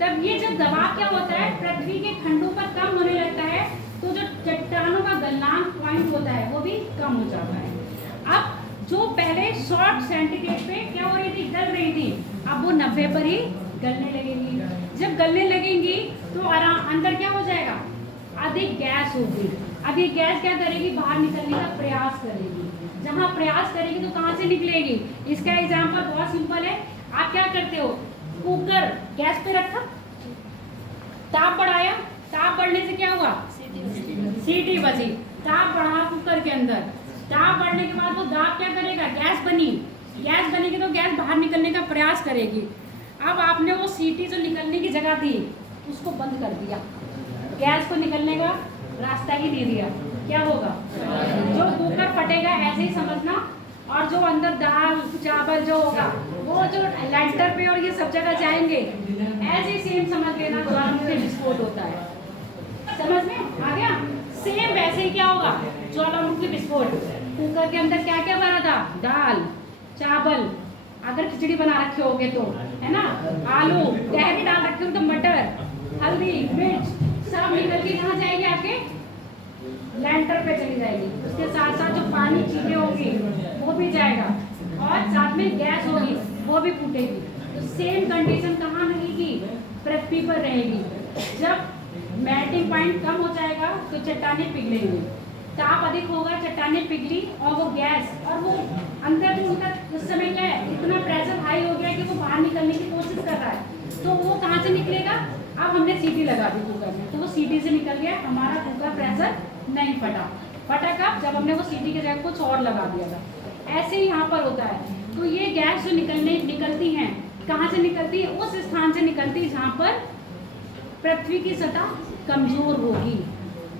तब ये जब दबाव क्या होता है पृथ्वी के खंडों पर कम होने लगता है, तो जो चट्टानों का गलनांक पॉइंट होता है वो भी कम हो जाता है। अब जो पहले 100 सेंटीग्रेड पे क्या हो रही थी, गल रही थी, अब वो 90 पर ही गलने लगेंगी। जब गलने लगेंगी तो अंदर क्या हो जाएगा, अधिक गैस होगी। अब ये गैस क्या करेगी, बाहर निकलने का प्रयास करेगी। जहाँ प्रयास करेगी तो कहाँ से निकलेगी, इसका एग्जाम्पल बहुत सिंपल है। आप क्या करते हो, कुकर गैस पे रखा, ताप बढ़ाया, ताप बढ़ने से क्या हुआ, सीटी बजी, ताप बढ़ा कुकर के अंदर। ताप बढ़ने के बाद वो दाब क्या करेगा, गैस बनी, गैस बनेगी तो गैस बाहर निकलने का प्रयास करेगी। अब आपने वो सीटी जो निकलने की जगह थी उसको बंद कर दिया, गैस को निकलने का रास्ता ही दे दिया। क्या होगा, जो कुकर फटेगा ऐसे ही समझना, और जो अंदर दाल चावल जो होगा वो जो लैंटर पे और ये सब जगह जाएंगे, ऐसे ही सेम समझ लेना ज्वालामुखी विस्फोट होता है। समझ में आ गया? सेम वैसे ही क्या होगा, ज्वालामुखी विस्फोट। कुकर के अंदर क्या क्या बना था, दाल चावल, अगर खिचड़ी बना रखे होगे तो, है ना, आलू टहरी डाल रखे हो तो मटर हल्दी मिर्च सब निकल के कहाँ जाएगी, आपके लैंटर पे चली जाएगी। उसके साथ साथ जो पानी चीजें होगी वो भी जाएगा, और साथ में गैस होगी वो भी फूटेगी। तो सेम कंडीशन कहाँ रहेगी, पृथ्वी पर रहेगी। जब मेल्टिंग पॉइंट कम हो जाएगा तो चट्टानें पिघलेंगी, ताप अधिक होगा, चट्टानें पिघली, और वो गैस और वो अंदर जो उनका उस समय क्या है, इतना प्रेशर हाई हो गया कि वो बाहर निकलने की कोशिश कर रहा है, तो वो कहाँ से निकलेगा। अब हमने सीटी लगा दी कुकर में, तो वो सीटी से निकल गया, हमारा कुकर प्रेशर नहीं फटा। फटा कब, जब हमने वो सीटी की जगह कुछ और लगा दिया था। ऐसे ही यहाँ पर होता है। तो ये गैस जो निकलती हैं, कहाँ से निकलती है, उस स्थान से निकलती है जहाँ पर पृथ्वी की सतह कमजोर होगी,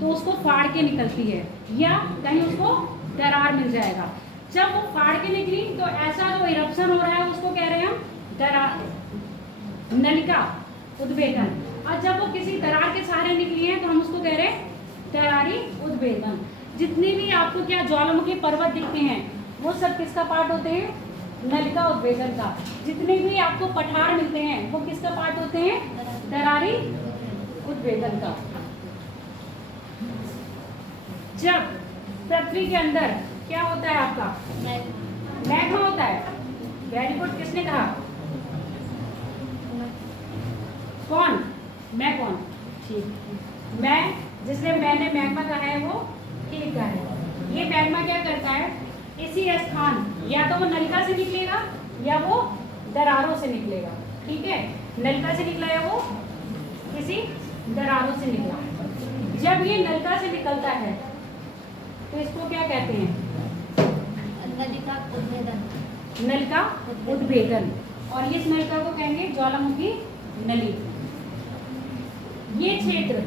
तो उसको फाड़ के निकलती है, या कहीं उसको दरार मिल जाएगा। जब वो फाड़ के निकली तो ऐसा जो इरप्शन हो रहा है उसको कह रहे हैं हम दरार, नलिका उद्भेदन। और जब वो किसी दरार के सहारे निकली है तो हम उसको कह रहे हैं दरारी उद्भेदन। जितने भी आपको क्या ज्वालामुखी पर्वत दिखते हैं वो सब किसका पार्ट होते हैं, नलिका उद्भेदन का। जितने भी आपको पठार मिलते हैं वो किसका पार्ट होते हैं, दरारी उद्भेदन का। जब पृथ्वी के अंदर क्या होता है आपका, मैग्मा होता है। वेरी गुड, किसने कहा, कौन, मैं कौन, ठीक, मैं जिसने मैंने मैग्मा कहा है वो ठीक कहा है। ये मैग्मा क्या करता है, इसी स्थान या तो वो नलिका से निकलेगा या वो दरारों से निकलेगा। ठीक है, नलिका से निकला या वो किसी दरारों से निकला। जब ये नलिका से निकलता है तो इसको क्या कहते हैं, नलिका उद्भेदन, नलिका उद्भेदन। और इस नलिका को कहेंगे ज्वालामुखी नली। ये क्षेत्र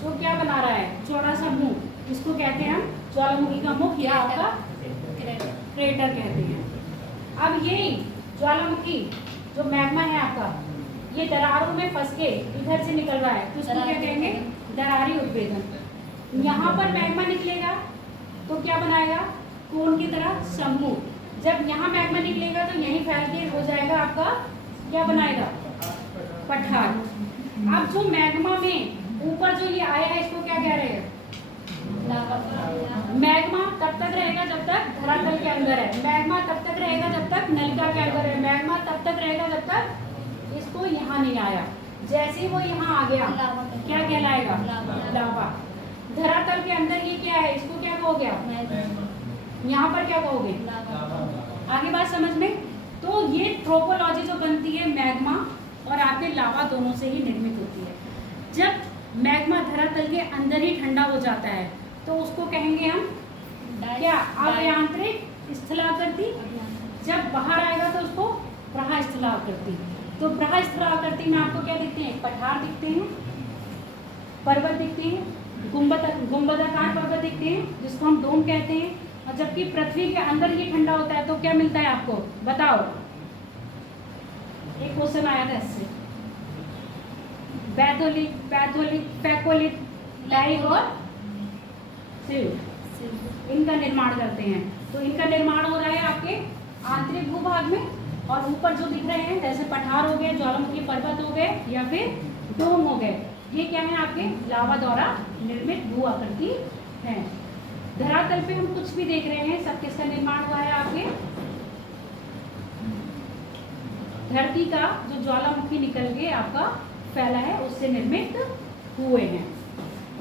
जो क्या बना रहा है, चौड़ा सा मुंह, इसको कहते हैं हम ज्वालामुखी का मुख या आपका क्रेटर कहते हैं। अब यही ज्वालामुखी जो मैग्मा है आपका, ये दरारों में फंस के इधर से निकल रहा है तो इसको क्या कहेंगे? दरारी उद्भेदन। यहाँ पर मैग्मा निकलेगा तो क्या बनाएगा? कोन की तरह समूह। जब यहाँ मैग्मा निकलेगा तो यहीं फैल के हो जाएगा आपका क्या बनाएगा? पठार। अब जो मैग्मा में ऊपर जो ये आया है इसको क्या कह रहे हैं? मैग्मा तब तक रहेगा जब तक धरातल के अंदर है, मैग्मा तब तक रहेगा जब तक नलिका के अंदर है, मैग्मा तब तक रहेगा जब तक इसको यहाँ नहीं आया। जैसे ही वो यहाँ आ गया क्या कहलाएगा? लावा। धरातल के अंदर ये क्या है? इसको क्या कहोगे आप? यहाँ पर क्या कहोगे? आगे बात समझ में? तो ये ट्रोपोलॉजी जो बनती है मैग्मा और आपके लावा दोनों से ही निर्मित होती है। जब मैग्मा धरातल के अंदर ही ठंडा हो जाता है तो उसको कहेंगे हम क्या? अभ्यंतरिक स्थलाकृति। जब बाहर आएगा तो उसको प्रहास्थलाकृति। तो प्रहास्थलाकृति में आपको क्या दिखते हैं? पठार दिखते हैं, पर्वत दिखते हैं, गुंबदाकार पर्वत दिखते हैं जिसको हम डोम कहते हैं। और जबकि पृथ्वी के अंदर ये ठंडा होता है तो क्या मिलता है आपको? बताओ। एक क्वेश्चन आया था इससे, बैथोलिक, पैथोलिक, पैकोलिक, डाइक और सिल्ट, इनका निर्माण करते हैं। तो इनका निर्माण हो रहा है आपके आंतरिक भूभाग में, और ऊपर जो दिख रहे हैं जैसे पठार हो गए, ज्वालामुखी पर्वत हो गए या फिर डोम हो गए, ये क्या है? आपके लावा द्वारा निर्मित भू आकृति है। धरातल पे हम कुछ भी देख रहे हैं सब किसका निर्माण हुआ है? आपके धरती का जो ज्वालामुखी निकल के आपका फैला है उससे निर्मित हुए हैं।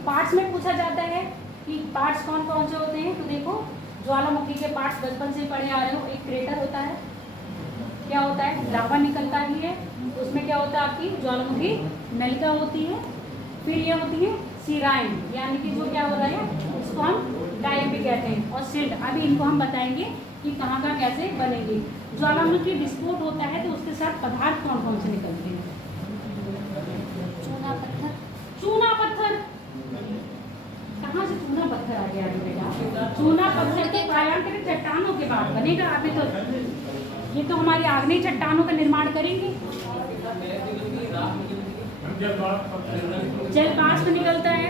पार्ट्स में पूछा जाता है कि पार्ट्स कौन कौन से होते हैं। तो देखो, ज्वालामुखी के पार्ट्स बचपन से पढ़े आ रहे हो। एक क्रेटर होता है, क्या होता है? लावा निकलता ही है, उसमें क्या होता है? आपकी ज्वालामुखी नलिका होती है। फिर ये होती है सिराएं, यानी कि जो क्या हो रहा है उसको हम डाइक भी कहते हैं, और सिल्ट। अभी इनको हम बताएंगे कि कहाँ का कैसे बनेंगे। ज्वालामुखी विस्फोट होता है तो उसके साथ पदार्थ कौन कौन से निकलते हैं? चूना पत्थर। चूना पत्थर कहाँ से चूना पत्थर आ गया बेटा? चूना पत्थर के कायांतरित चट्टानों के बाद बनेगा। अभी तो ये तो हमारी आग्नेय चट्टानों का निर्माण करेंगे। जल वाष्प निकलता है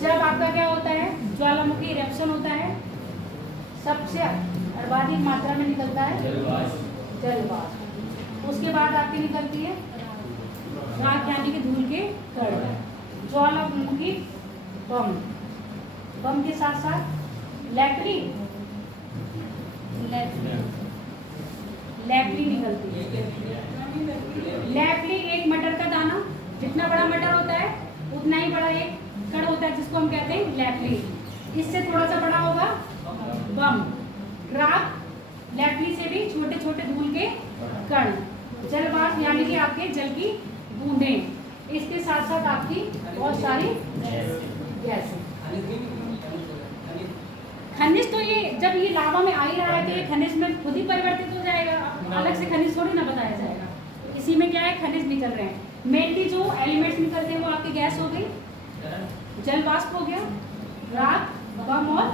जब आपका क्या होता है? ज्वालामुखी इरेप्शन होता है, सबसे सर्वाधिक मात्रा में निकलता है जल वाष्प। उसके बाद आपकी निकलती है राख, यानी कि धूल के कण। ज्वालामुखी बम, बम के साथ साथ लैपली निकलती है। लैपली एक मटर का दाना, जितना बड़ा मटर होता है उतना ही बड़ा एक कण होता है जिसको हम कहते हैं लैपली। इससे थोड़ा सा बड़ा होगा बम। राख, लैपली से भी छोटे छोटे धूल के कण। जलवाष्प यानी कि आपके जल की बूंदें, इसके साथ साथ आपकी बहुत सारी गैसें। खनिज तो ये जब ये लावा में आ ही रहा है तो ये खनिज में खुद ही परिवर्तित हो जाएगा, अलग से खनिज थोड़ी ना बताया जाएगा। इसी में क्या है? खनिज निकल रहे हैं। मेनली जो एलिमेंट्स निकलते हैं वो आपकी गैस हो गई, जल वाष्प हो गया, राख, बम और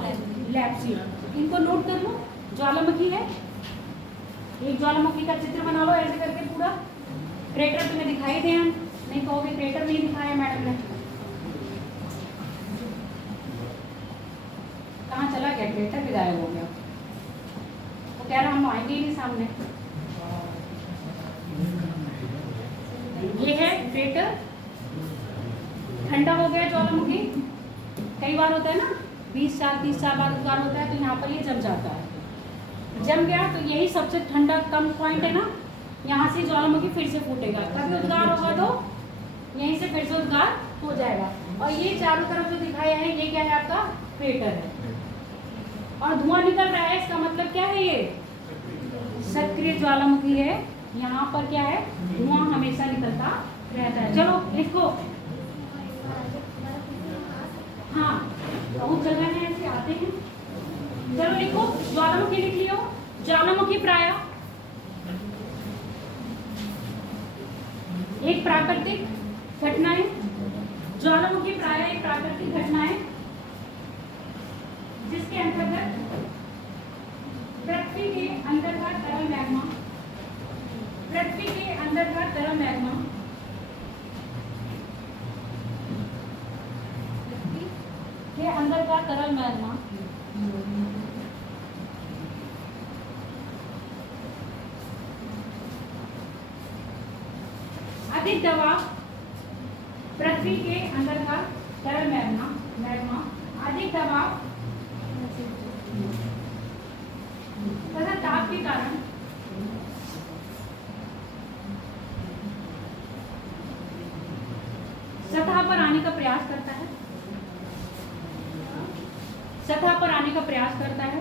लैप्सी। इनको नोट कर लो। ज्वालामुखी है, एक ज्वालामुखी का चित्र बना लो ऐसे करके पूरा। क्रेटर तुम्हें दिखाई दे, हम नहीं कहोगे क्रेटर नहीं दिखाया मैडम ने। कहाँ चला गया? क्रेटर भी गायब हो गया। वो कह रहा हम आएंगे ही नहीं सामने। ये है क्रेटर, ठंडा हो गया ज्वालामुखी। कई बार होता है ना 20 साल 30 साल बाद उद्गार होता है तो यहाँ पर ये जम जाता है। जम गया तो यही सबसे ठंडा कम पॉइंट है ना, यहाँ से ज्वालामुखी फिर से फूटेगा। कभी उद्गार होगा तो यहीं से फिर से उद्गार हो जाएगा। और ये चारों तरफ जो दिखाया है ये क्या है? आपका क्रेटर है। और धुआं निकल रहा है, इसका मतलब क्या है? ये सक्रिय ज्वालामुखी है। यहाँ पर क्या है? धुआं हमेशा निकलता रहता है। चलो लिखो। हाँ, बहुत जगह है ऐसे आते हैं। चलो लिखो, ज्वालामुखी लिख लियो। ज्वालामुखी प्राय एक प्राकृतिक घटना है। ज्वालामुखी प्राय एक प्राकृतिक घटना है जिसके अंतर्गत पृथ्वी के अंदर का तरल मैग्मा, पृथ्वी के अंदर का तरल मैग्मा के अंदर का तरल मैग्मा अधिक दबाव, पृथ्वी के अंदर का तरल मैग्मा अधिक दबाव तथा ताप के कारण सतह पर आने का प्रयास करता है, सतह पर आने का प्रयास करता है,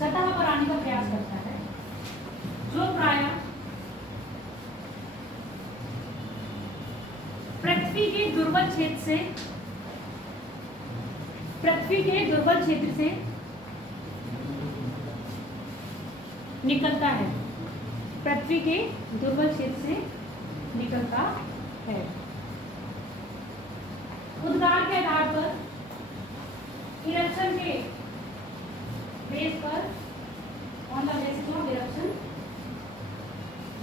सतह पर आने का प्रयास करता है, जो प्रायः पृथ्वी के दुर्बल क्षेत्र से, पृथ्वी के दुर्बल क्षेत्र से निकलता है, पृथ्वी के दुर्बल क्षेत्र से निकलता है। उद्गार के आधार पर इरप्शन के बेस पर, on the basis of eruption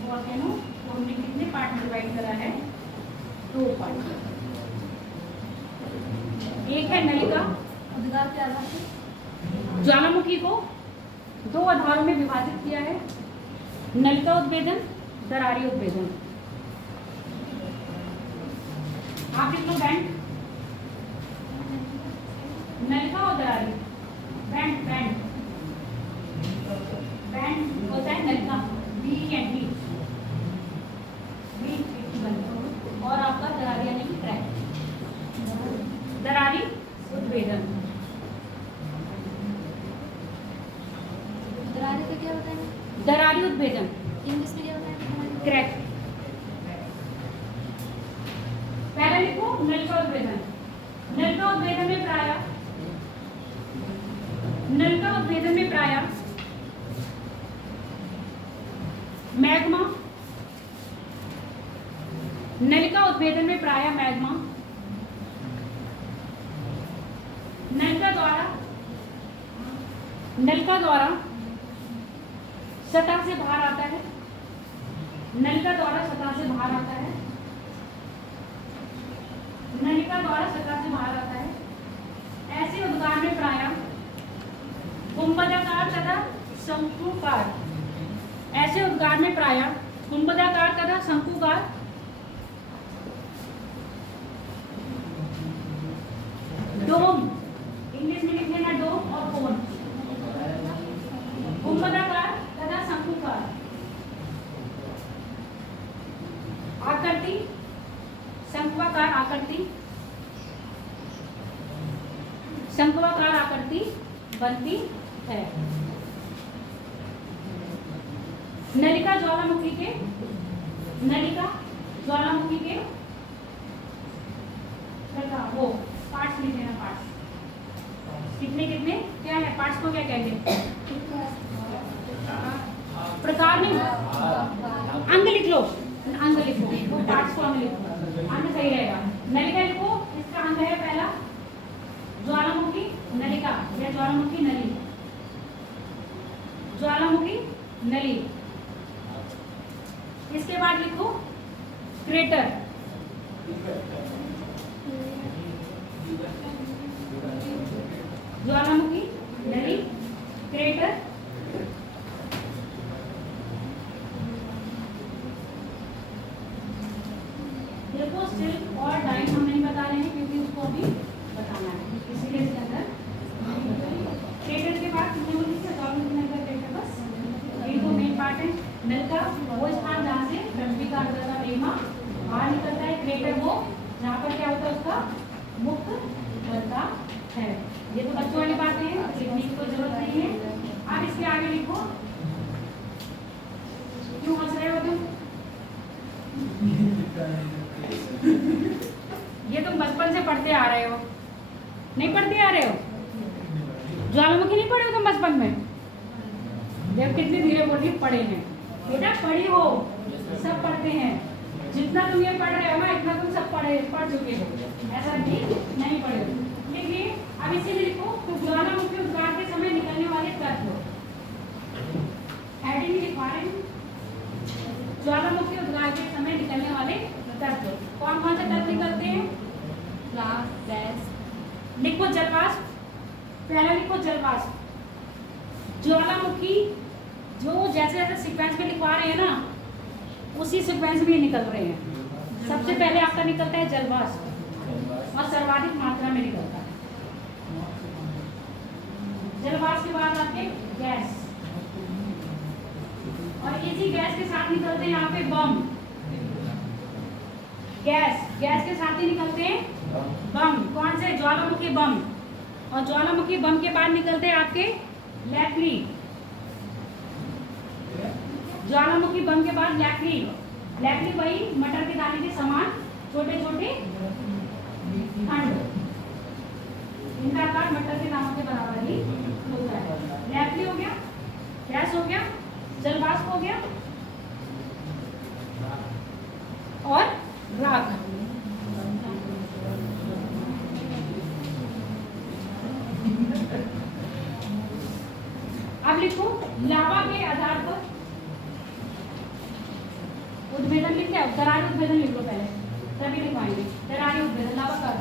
volcano को हमने कितने पार्ट में डिवाइड करा है? 2 पार्ट। एक है नलिका, उद्गार के आधार पर ज्वालामुखी को 2 आधारों में विभाजित किया है, नलिका उद्भेदन, दरारी उद्भेदन। आप लिख लो बैंड, नलिका और दरारी, बैंड बैंड बैंड होता है नलिका, BEND, और आपका दरारी यानी कि ट्रैक, दरारी उद्भेदन। दरारी का क्या होता है? दरारी उद्भेदन इंग्लिश में क्या होता है? क्रैक। पहले लिखो नलिका उद्भेदन। नलिका उद्भेदन में प्रायः, नलिका उद्भेदन में प्रायः मैग्मा, नलिका उद्भेदन में प्रायः मैग्मा नलिका द्वारा सतह से बाहर आता है, नलिका द्वारा सतह से बाहर आता है, नलिका द्वारा सतह से बाहर आता है। ऐसे उद्गार में प्रायः गुंबदाकार तथा शंकुकार, ऐसे उद्गार में प्रायः गुंबदाकार तथा शंकुकार डोम, इंग्लिश में लिख लेना डोम और कोन, गुंबदाकार तथा शंकुकार आकृति, शंक्वाकार आकृति, शंक्वाकार आकृति बनती है। नलिका ज्वालामुखी के, नलिका ज्वालामुखी के वो पार्ट्स लिख लेना, पार्ट्स कितने कितने क्या है, पार्ट्स को क्या कहते हैं? प्रकार नहीं, अंग लिख लो, अंग लिखो, वो पार्ट्स को अंग लिखो, अंग सही रहेगा। नलिका लिखो, इसका अंग है पहला ज्वालामुखी नलिका या ज्वालामुखी नली, ज्वालामुखी नली। इसके बाद लिखो क्रेटर, ज्वालामुखी नली, क्रेटर। देखो सिल्क और डाइन हम नहीं बता रहे हैं क्योंकि उसको अभी बताना है, इसीलिए इसके अंदर क्रेटर के बाद कितने बोली से ज्वालामुखी नली का क्रेटर, बस ये तो मेन पार्ट है। नलिका वो स्थान जहाँ से पृथ्वी का अंदर का मैग्मा बाहर निकलता है, क्रेटर वो जहाँ पर क्या होता है उसका मुक्त बनता है। ये तो बच्चों वाली बातें हैं, लिखने की कोई जरूरत नहीं है। अब इसके आगे लिखो, क्यों हंस रहे हो तुम? ये तुम बचपन से पढ़ते आ रहे हो, नहीं पढ़ते आ रहे हो? ज्वालामुखी नहीं पढ़े हो तुम बचपन में? जब कितनी धीरे बोल रही पढ़े हैं बेटा, पढ़ी हो, सब पढ़ते हैं। जितना तुम ये पढ़ रहे हो ना, इतना तुम सब पढ़ चुके हो, ऐसा नहीं पढ़े हो। लिख ज्वालामुखी उद्गार के समय निकलने वाले तत्व, हेडिंग लिखवा रहे हैं। ज्वालामुखी उद्गार के समय निकलने वाले तत्व, कौन कौन से तत्व निकलते हैं? गैस, लिखो जलवाष्प, पहला लिखो जलवाष्प। ज्वालामुखी जो जैसे जैसे सीक्वेंस में लिखवा रहे हैं ना, उसी सीक्वेंस में निकल रहे हैं। सबसे पहले आपका निकलता है जलवाष्प और सर्वाधिक मात्रा में निकलता है। जलवाष्प के बाद आपके गैस, और इसी गैस के साथ निकलते हैं यहाँ पे बम। गैस के साथ ही निकलते हैं बम। कौन से? ज्वालामुखी बम। और ज्वालामुखी बम के बाद निकलते हैं आपके लैक्री। ज्वालामुखी बम के बाद लैक्री। लैक्री वही मटर के दाने के समान छोटे छोटे खंड, इनका आकार मटर के दानों के बराबर ही होता है। लैक्री हो गया, गैस हो गया, जलवाष्प हो गया और राख। अब लिखो लावा के आधार पर उद्भेदन लिख लिया। दरारी उद्भेदन लिख लो पहले, तभी लिखवाएंगे। दरारी उद्भेदन, लावा का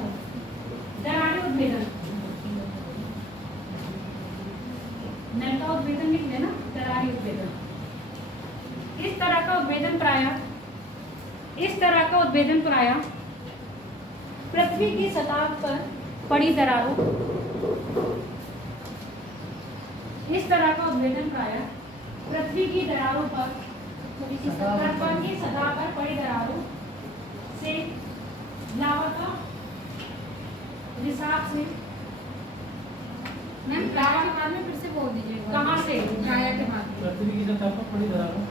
दरारी उद्भेदन, नल का उद्भेदन लिख लेना, दरारी उद्भेदन। इस तरह का उद्भेदन प्रायः पृथ्वी की सतह पर पड़ी दरारों, इस तरह का उद्भेदन प्रायः पृथ्वी की दरारों पर की सतह पर पड़ी दरारों से लावा का रिसाव से। मैम प्राया के बाद में फिर से बोल दीजिए। कहाँ से? प्राया के बाद में। पृथ्वी की सतह पर पड़ी दरारों,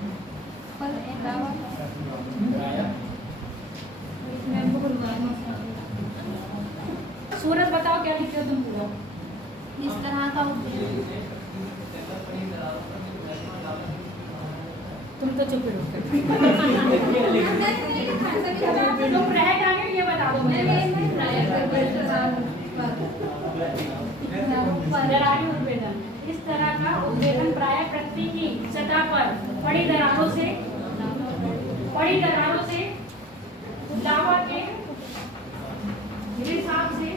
सूरज बताओ क्या लिखे हो तुम पूरा? इस तरह का उद्भेदन। तुम तो चुप रहो। तुम रह जाओगे ये बता दो मुझे। दरारी उद्भेदन, इस तरह का उद्भेदन प्रायः पृथ्वी की सतह पर पड़ी दरारों से लावा के रिसाव से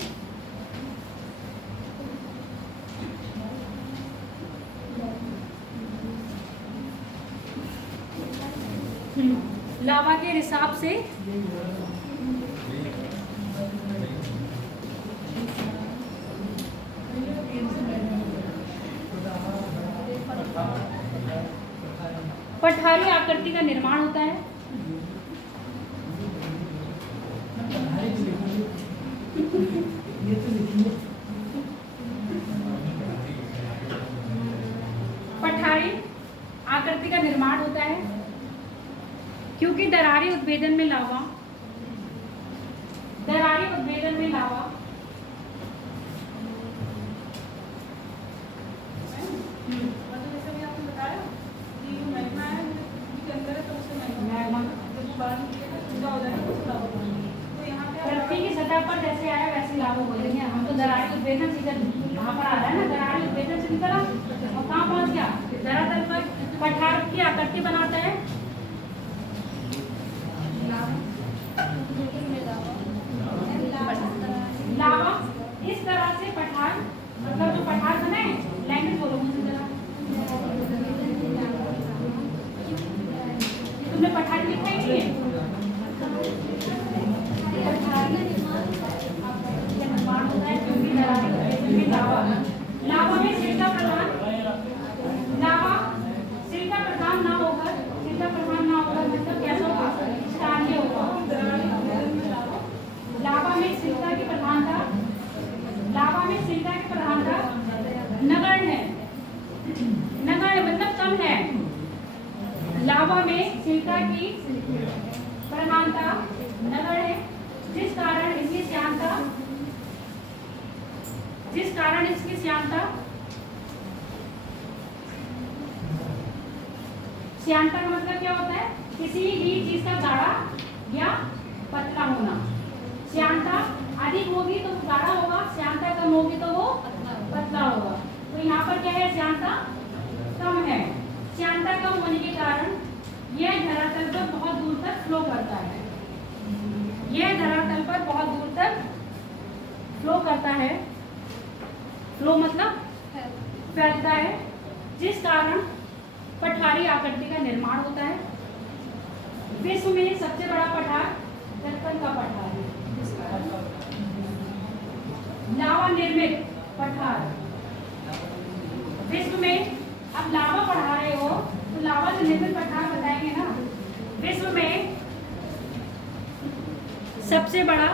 लावा के रिसाव से पठारी आकृति का निर्माण होता है। पठारी आकृति का निर्माण होता है क्योंकि दरारी उद्भेदन में लावा मतलब जैसे अभी आपने बताया कि मैग्मा है के अंदर है, तो उसे मैग्मा जब बाहर निकलेगा जुदा हो जाएगा, तो उसे लावा बोलेंगे। तो यहाँ पे पृथ्वी की सतह पर जैसे आया वैसे लावा बोलेंगे हम। तो दरारी उद्भेदन सीधा यहाँ पर आ रहा है ना, दरारी उद्भेदन से निकला और कहाँ पहुँच गया? धरातल पर। पठार की आकृति बनाता है लावा। इस तरह से पठार, मतलब जो पठार बना है, लैंग्वेज बोलो मुझे जरा। तुमने पठार लिखा ही नहीं है? निर्माण होता है क्योंकि दरारी उद्भेदन में लावा में सिरका प्रधान ना होकर मतलब कैसा होगा? स्थानीय होगा। लावा में सिरका की प्रधानता नगण्य है। नगण्य मतलब कम है। लावा में सिरका की प्रधानता नगण्य है, जिस कारण इसकी श्यानता का मतलब क्या होता है? किसी भी चीज का गाढ़ा या पतला होना। श्यानता अधिक होगी तो वो गाढ़ा होगा, श्यानता कम होगी तो वो पतला होगा। तो यहाँ पर क्या है, श्यानता कम है। श्यानता कम होने के कारण यह धरातल पर बहुत दूर तक फ्लो करता है। यह धरातल पर बहुत दूर तक फ्लो करता है। फ्लो मतलब फैलता है, जिस कारण पठारी आकृति का निर्माण होता है। विश्व में सबसे बड़ा पठार दक्कन का पठार है। लावा निर्मित पठार विश्व में, अब लावा पढ़ा रहे हो तो लावा से निर्मित पठार बताएंगे ना। विश्व में सबसे बड़ा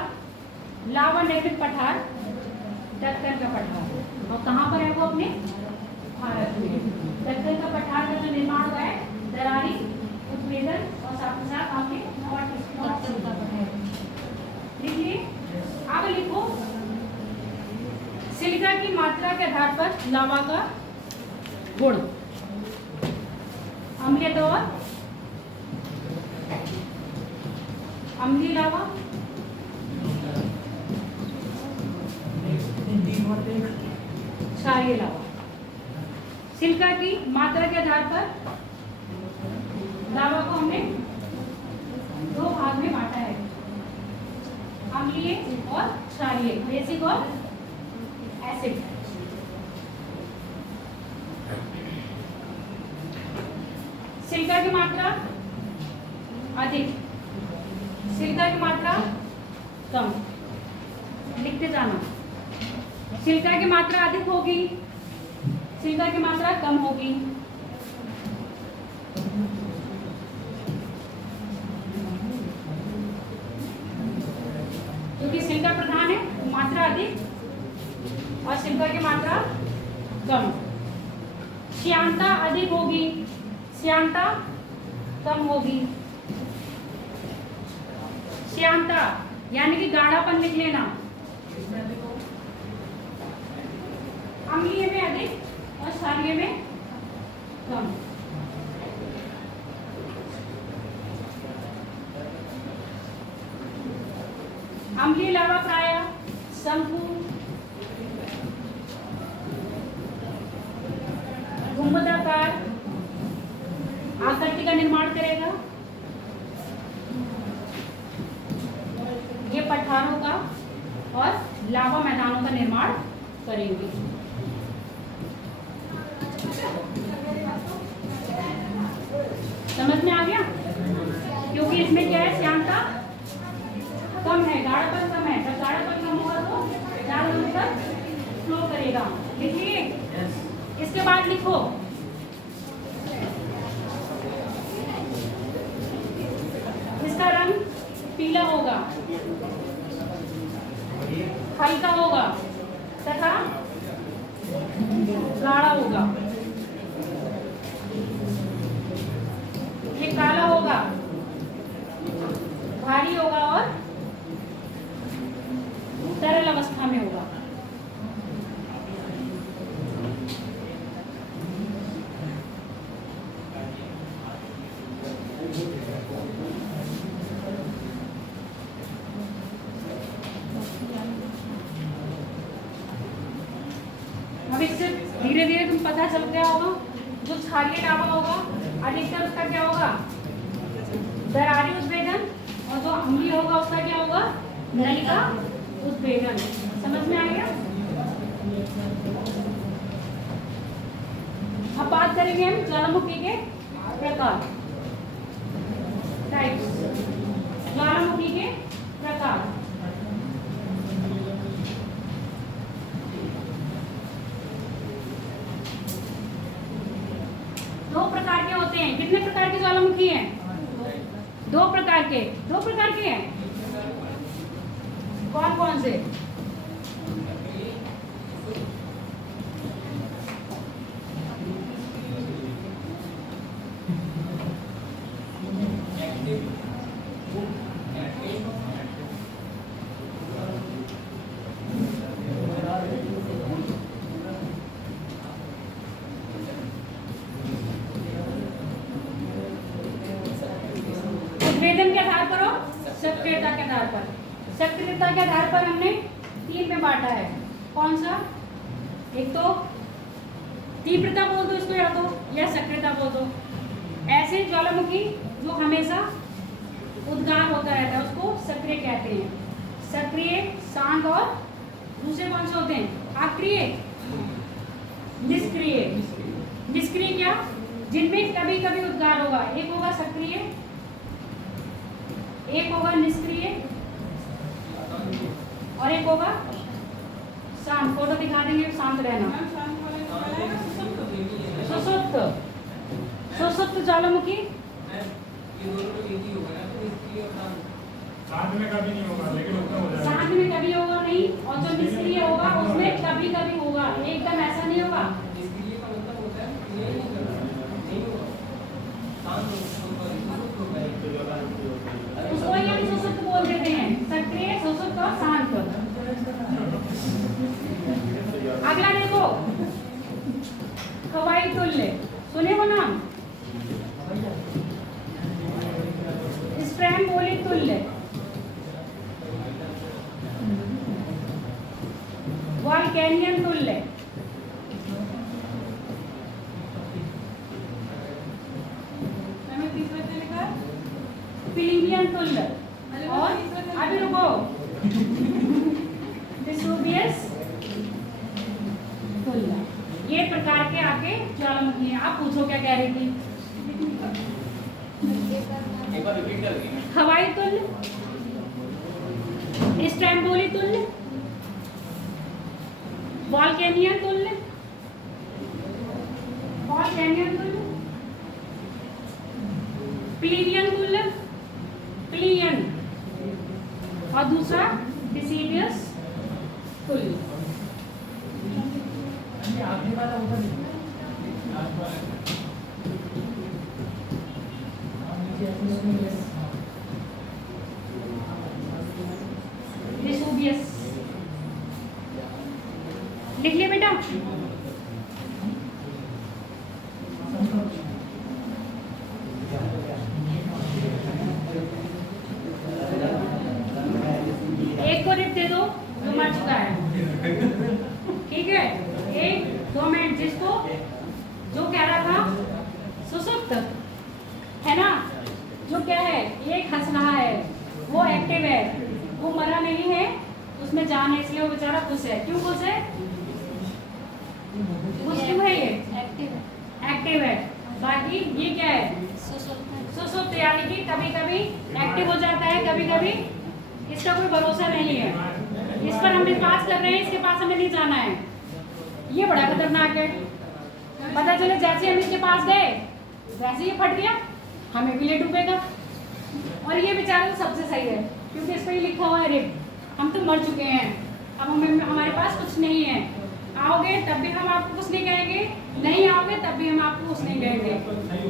लावा निर्मित पठार दक्कन का पठार है। और कहाँ पर है वो, अपने भारत में। दक्कन का पठार का जो निर्माण हुआ है, दरारी उद्भेदन और साथ ही साथ आपने दक्कन का पठार लिखिए। अब लिखो, सिलिका की मात्रा के आधार पर लावा का गुण, अम्लीय और अम्लीय लावा, क्षारीय लावा। सिलिका की मात्रा के आधार पर लावा को हमने दो भाग में बांटा है, अम्लीय और क्षारीय, बेसिक और एसिड। सिलिका की मात्रा अधिक, सिलिका की मात्रा कम। लिखते जाना, सिलिका की मात्रा अधिक होगी, सिलिका की मात्रा कम होगी। क्योंकि सिलिका प्रधान है, मात्रा अधिक और सिलिका की मात्रा कम। श्यानता अधिक होगी, श्यानता कम होगी। श्यानता यानी कि गाढ़ापन लिख लेना, अम्लीय में अधिक और क्षारीय में कम। अम्लीय लावा प्रायः शंकु, गुंबदाकार आकृति का निर्माण करेगा। ये पठारों का और लावा मैदानों का निर्माण करेंगे। समझ में आ गया? क्योंकि इसमें क्या है, श्यानता कम है, गाढ़ापन कम है। जब गाढ़ापन कम होगा तो ज्यादा दूर तक फ्लो करेगा। लिखिए। इसके बाद लिखो, इसका रंग पीला होगा, हल्का होगा तथा गाढ़ा होगा। ये काला होगा, भारी होगा और तरल अवस्था में होगा। अब इससे धीरे धीरे तुम पता चल गया होगा, जो क्षारीय लावा होगा अधिकतर उसका क्या होगा, दरारी उद्भेदन, और जो अम्लीय होगा उसका क्या होगा, नलिका उद्भेदन। समझ में आ गया? अब बात करेंगे हम ज्वालामुखी के प्रकार, टाइप्स। ज्वालामुखी के प्रकार, दो प्रकार के होते हैं। कितने प्रकार के ज्वालामुखी हैं? दो प्रकार के। दो प्रकार के हैं, कौन कौन से? उद्भेदन के आधार पर और सक्रियता के आधार पर। सक्रियता के आधार पर हमने तीन में बांटा है। कौन सा? एक तो तीव्रता बोल दो इसको, या सक्रियता बोल दो। ऐसे ज्वालामुखी जो हमेशा उद्गार होता रहता है उसको सक्रिय कहते हैं। सक्रिय, शांत और दूसरे कौन से होते हैं? अक्रिय, निष्क्रिय। निष्क्रिय क्या? जिनमें कभी कभी उद्गार होगा। एक होगा सक्रिय, एक होगा निष्क्रिय और एक होगा शांत। फोटो दिखा देंगे, शांत रहना। मैम शांत वाले को पहले ना सुसुप्त। सुसुप्त, सुसुप्त ज्वालामुखी ये दोनों को एक ही होगा ना, तो इसलिए और साथ में कभी नहीं होगा, लेकिन उतना हो जाएगा। शांत में कभी होगा नहीं, और जो निष्क्रिय होगा उसमें कभी कभी होगा, एकदम ऐसा नहीं होगा। इसलिए का मतलब होता है ये नहीं करना, नहीं होगा, शांत होगा, सुसुप्त होगा। उसको ही हम सुसुप्त बोल देते हैं, सक्रिय, सुसुप्त और शांत। अगला देखो, हवाई तुल्य, सुने वो नाम? स्ट्रैम्बोली तुल्य, वॉल्केनियन तुल्य, मैंने तीसरा क्या लिखा? प्लीनियन तुल्य, और अभी रुको, विसुवियस तुल्य। ये प्रकार के आगे ज्वालामुखी हैं। आप पूछो क्या कह रही थी? एक बार रिपीट कर देंगे। हवाई तुल्य, स्ट्रैम्बोली तुल्य, वॉल्केनियन तुल्य, वॉल्केनियन तुल्य, प्लीनियन तुल्य, प्लीनियन, और दूसरा विसिवियस तुल्य। आगे वाला ऊपर विसुवियस लिख लिया बेटा? एक को रिप दे दो जो मर चुका है, ठीक है? 1-2 मिनट। जिसको जो कह रहा था सुसुप्त है ना, जो क्या है, एक हंस रहा है, वो एक्टिव है, वो मरा नहीं है, उसमें जान है, इसलिए वो बेचारा खुश है। क्यों खुश है? खुश क्यों है? ये एक्टिव है, एक्टिव है। बाकी ये क्या है? सुसुप्त है। सुसुप्त, यानी कि कभी कभी एक्टिव हो जाता है, कभी कभी इसका कोई भरोसा नहीं है। इस पर हम विश्वास कर रहे हैं, इसके पास हमें नहीं जाना है। ये बड़ा खतरनाक है। पता चले जैसे हम इसके पास गए वैसे ये फट गया, हमें भी ले डूबेगा। और ये बेचारा तो सबसे सही है, क्योंकि इस पर ही लिखा हुआ है रिप। हम तो मर चुके हैं, अब हमारे पास कुछ नहीं है। आओगे तब भी हम आपको कुछ नहीं कहेंगे, नहीं आओगे तब भी हम आपको कुछ नहीं कहेंगे।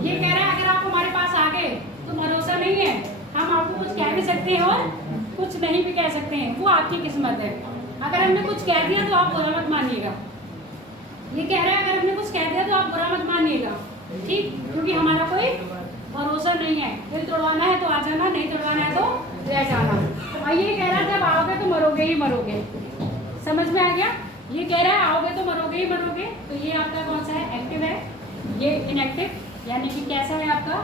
ये कह रहा है अगर आप हमारे पास आ गए तो भरोसा नहीं है, हम आपको कुछ कह भी सकते हैं और कुछ नहीं भी कह सकते हैं, वो आपकी किस्मत है। अगर हमने कुछ कह दिया तो आप बुरा मत मानिएगा। ये कह रहा है अगर हमने कुछ कह दिया तो आप बुरा मत मानिएगा, ठीक? क्योंकि हमारा कोई भरोसा नहीं है। दिल तोड़वाना है तो आ जाना, नहीं तोड़वाना है तो रह जाना। और ये कह रहा है जब आओगे तो मरोगे ही मरोगे। समझ में आ गया? ये कह रहा है आओगे तो मरोगे ही मरोगे। तो ये आपका कौन सा है? एक्टिव है। ये इनएक्टिव, यानी कि कैसा है आपका?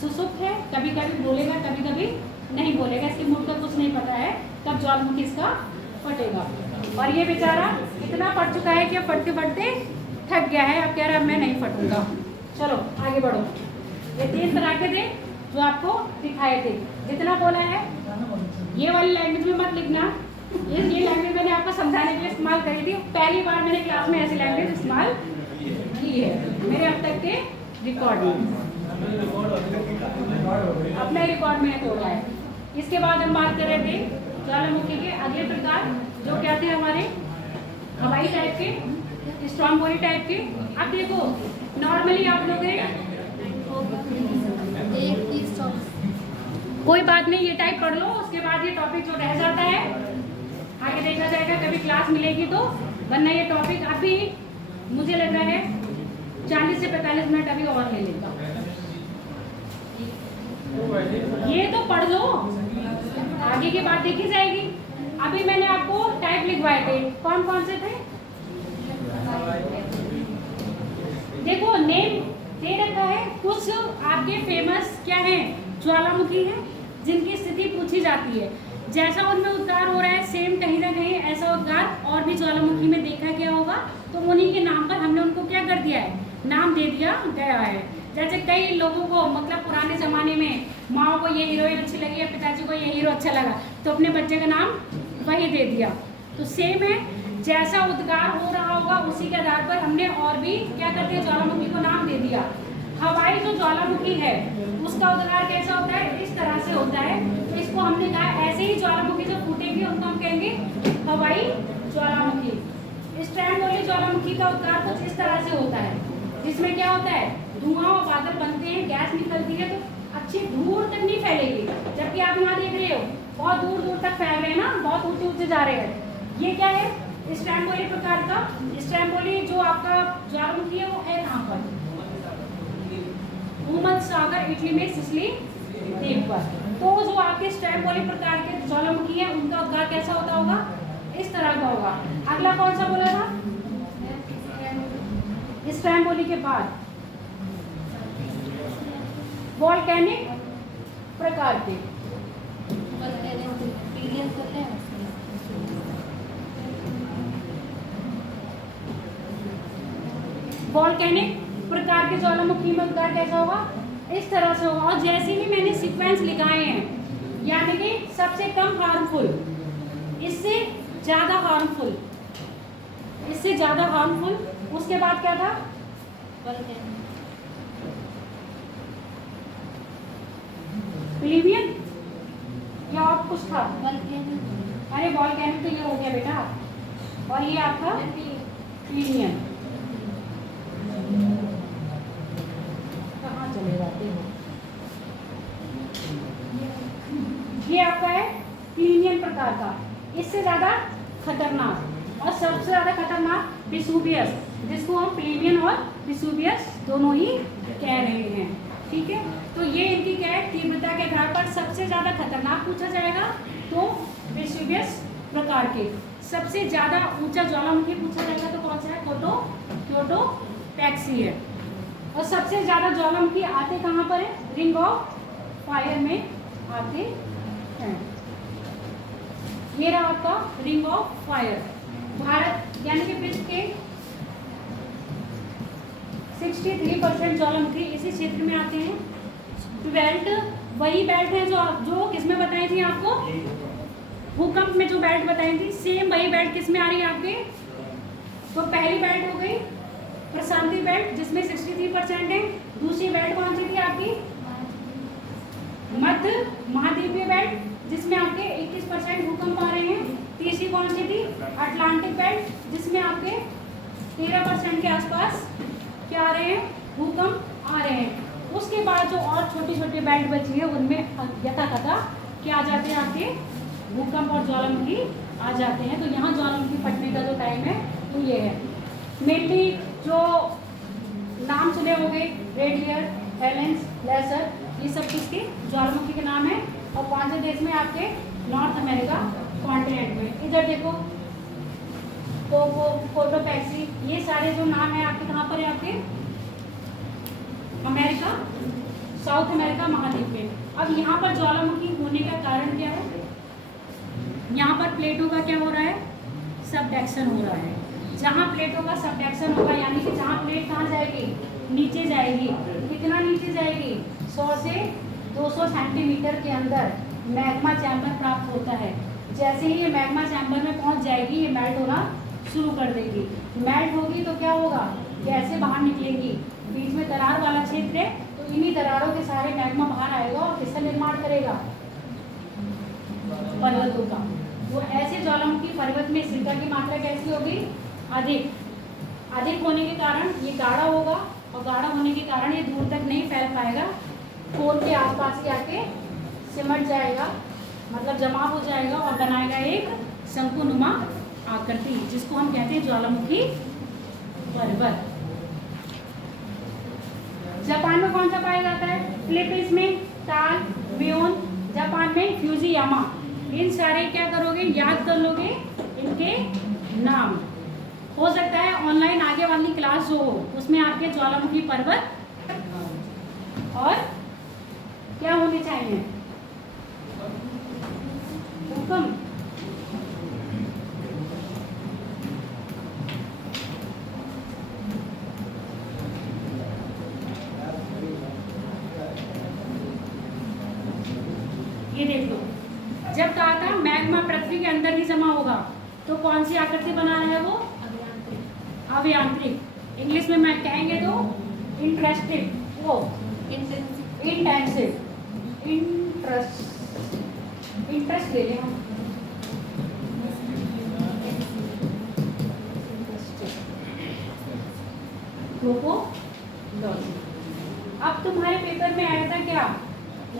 सुसुप्त है, कभी कभी बोलेगा, कभी कभी नहीं बोलेगा। इसके मूड का कुछ नहीं पता है कब ज्वालामुखी इसका फटेगा। और ये बेचारा इतना फट चुका है कि अब फटते फटते थक गया है, अब कह रहा है मैं नहीं फटूंगा। चलो आगे बढ़ो। ये 3 तरह के थे जो आपको दिखाए थे। जितना बोला है ये वाली लैंग्वेज में मत लिखना। ये लैंग्वेज मैंने आपको समझाने के लिए इस्तेमाल करी थी। पहली बार मैंने क्लास में ऐसी लैंग्वेज इस्तेमाल की है मेरे अब तक के रिकॉर्ड में। अपने रिकॉर्ड में तोड़ा है। इसके बाद हम बात कर रहे थे ज्वालामुखी के अगले प्रकार जो क्या थे हमारे हवाई टाइप के, स्ट्रॉन्ग बॉडी टाइप के। अब देखो नॉर्मली आप लोग कोई बात नहीं, ये टाइप पढ़ लो, उसके बाद ये टॉपिक जो रह जाता है आगे देखा जाएगा, कभी क्लास मिलेगी तो। वरना ये टॉपिक अभी मुझे लग रहा है 40 से 45 मिनट अभी और ले लेगा। ये तो पढ़ लो, आगे की बात देखी जाएगी। अभी मैंने आपको टाइप लिखवाए थे, कौन कौन से थे? देखो नेम दे रखा है, कुछ आपके फेमस क्या है ज्वालामुखी है जिनकी स्थिति पूछी जाती है, जैसा उनमें उद्गार हो रहा है सेम कहीं ना कहीं ऐसा उद्गार और भी ज्वालामुखी में देखा गया होगा, तो उन्हीं के नाम पर हमने उनको क्या कर दिया है, नाम दे दिया गया है। जैसे कई लोगों को मतलब पुराने ज़माने में माँ को ये हीरोइन अच्छी लगी या पिताजी को ये हीरो अच्छा लगा तो अपने बच्चे का नाम वही दे दिया, तो सेम है जैसा उद्गार हो रहा होगा उसी के आधार पर हमने और भी क्या करते हैं ज्वालामुखी को नाम दे दिया। हवाई जो ज्वालामुखी है उसका उद्गार कैसा होता है, इस तरह से होता है, तो इसको हमने कहा ऐसे ही ज्वालामुखी जो फूटेंगे उनको हम कहेंगे हवाई ज्वालामुखी। स्ट्रैटोबोलिक ज्वालामुखी का उद्गार कुछ इस तरह से होता है, जिसमें क्या होता है धुआं और बादल बनते हैं, गैस निकलती है तो अच्छी दूर तक नहीं फैलेगी, जबकि आप यहाँ देख रहे हो बहुत दूर दूर तक फैल रहे हैं ना, बहुत ऊंचे ऊंचे जा रहे हैं। ये क्या है स्ट्रैटोबोलिक प्रकार का। स्ट्रैटोबोलिक जो आपका ज्वालामुखी है वो है कहाँ पर, भूमध्य सागर इटली में सिसिली द्वीप पर। तो जो आपके स्ट्रैटोबोलिक प्रकार के ज्वालामुखी है उनका उद्गार कैसा होता होगा, इस तरह का होगा। अगला कौन सा बोला था, स्ट्रैटोबोलिक के बाद वोल्केनिक प्रकार के। वोल्केनिक प्रकार के ज्वालामुखी में उद्गार कैसा होगा, इस तरह से होगा। और जैसे ही मैंने सीक्वेंस लिखाए हैं यानी कि सबसे कम हार्मफुल, इससे ज़्यादा हार्मफुल, इससे ज़्यादा हार्मफुल, उसके बाद क्या था प्लीवियन या और कुछ था, अरे वोल्केनिक तो ये हो गया बेटा, और ये आपका प्लीवियन। कहाँ चले जाते हो, ये आपका है प्लीवियन प्रकार का, इससे ज़्यादा खतरनाक और सबसे ज़्यादा खतरनाक वेसुवियस, जिसको हम प्लीवियन और वेसुवियस दोनों ही कह रहे हैं, ठीक है। तो ये इनकी क्या है तीव्रता के आधार पर सबसे ज़्यादा खतरनाक पूछा जाएगा तो वेसुवियस प्रकार के, सबसे ज़्यादा ऊंचा ज्वालामुखी पूछा जाएगा तो कौन सा है, कोटोपैक्सी है। और सबसे ज़्यादा ज्वालामुखी आते कहाँ पर है, रिंग ऑफ फायर में आते हैं। ये रहा आपका रिंग ऑफ फायर। भारत यानी कि विश्व के 63% ज्वालामुखी इसी क्षेत्र में आते हैं। बेल्ट वही बेल्ट है जो किसमें बताई थी आपको, भूकंप में जो बेल्ट बताई थी, सेम वही बेल्ट किस में आ रही है आपके। तो पहली बेल्ट हो गई प्रशांति बेल्ट जिसमें 63% है। दूसरी बेल्ट कौन सी थी आपकी, मध्य महाद्वीपीय बेल्ट जिसमें आपके 21% भूकंप आ रहे हैं। तीसरी कौन सी थी, अटलांटिक बेल्ट जिसमें आपके 13% के आसपास क्या आ रहे हैं, भूकंप आ रहे हैं। उसके बाद जो और छोटी छोटी बेल्ट बची है उनमें यथाकथा क्या आ जाते हैं आपके, भूकंप और ज्वालामुखी आ जाते हैं। तो यहाँ ज्वालामुखी फटने का जो टाइम है वो ये है। मेनली जो नाम चले होंगे रेडियर, हेलेंस, लेसर, ये सब किसके ज्वालामुखी के नाम है। और कौन से देश में, आपके नॉर्थ अमेरिका कॉन्टिनेंट में। इधर देखो कोटोपैक्सी, ये सारे जो नाम है आपके कहाँ पर है, आपके अमेरिका, साउथ अमेरिका महाद्वीप में। अब यहाँ पर ज्वालामुखी होने का कारण क्या है, यहाँ पर प्लेटों का क्या हो रहा है, सबडक्शन हो रहा है। जहाँ प्लेटों का सबडक्शन होगा यानी कि जहाँ प्लेट कहाँ जाएगी, नीचे जाएगी। कितना नीचे जाएगी, 100 से 200 सेंटीमीटर के अंदर मैग्मा चैम्बर प्राप्त होता है। जैसे ही ये मैग्मा चैम्बर में पहुँच जाएगी ये मेल्ट होना शुरू कर देगी। मेल्ट होगी तो क्या होगा, गैसें बाहर निकलेंगी। बीच में दरार वाला क्षेत्र है तो इन्हीं दरारों के सारे मैग्मा बाहर आएगा और किसका निर्माण करेगा, पर्वतों का। वो ऐसे ज्वालामुखी पर्वत में सिलिका की मात्रा कैसी होगी, अधिक होने के कारण ये गाढ़ा होगा, और गाढ़ा होने के कारण ये दूर तक नहीं फैल पाएगा, कोर के आसपास ही आके सिमट जाएगा, मतलब जमा हो जाएगा और बनाएगा एक शंकुनुमा आकृति, जिसको हम कहते हैं ज्वालामुखी पर्वत। जापान में कौन सा पाया जाता है, फिलीपींस में ताल, वियोन, जापान में फ्यूजियामा। इन सारे क्या करोगे, याद कर लोगे इनके नाम। हो सकता है ऑनलाइन आगे वाली क्लास जो हो उसमें आपके ज्वालामुखी पर्वत और क्या होने चाहिए, भूकंप, ये देख लो। जब कहा था मैग्मा पृथ्वी के अंदर ही जमा होगा तो कौन सी आकृति बना है वो, अभियांत्रिक। इंग्लिश में मैं कहेंगे तो इंटरेस्टिव, वो इंटेंसिव, इंटरेस्ट ले लें हम, ट्रोपोलॉजी। अब तुम्हारे पेपर में आया था क्या,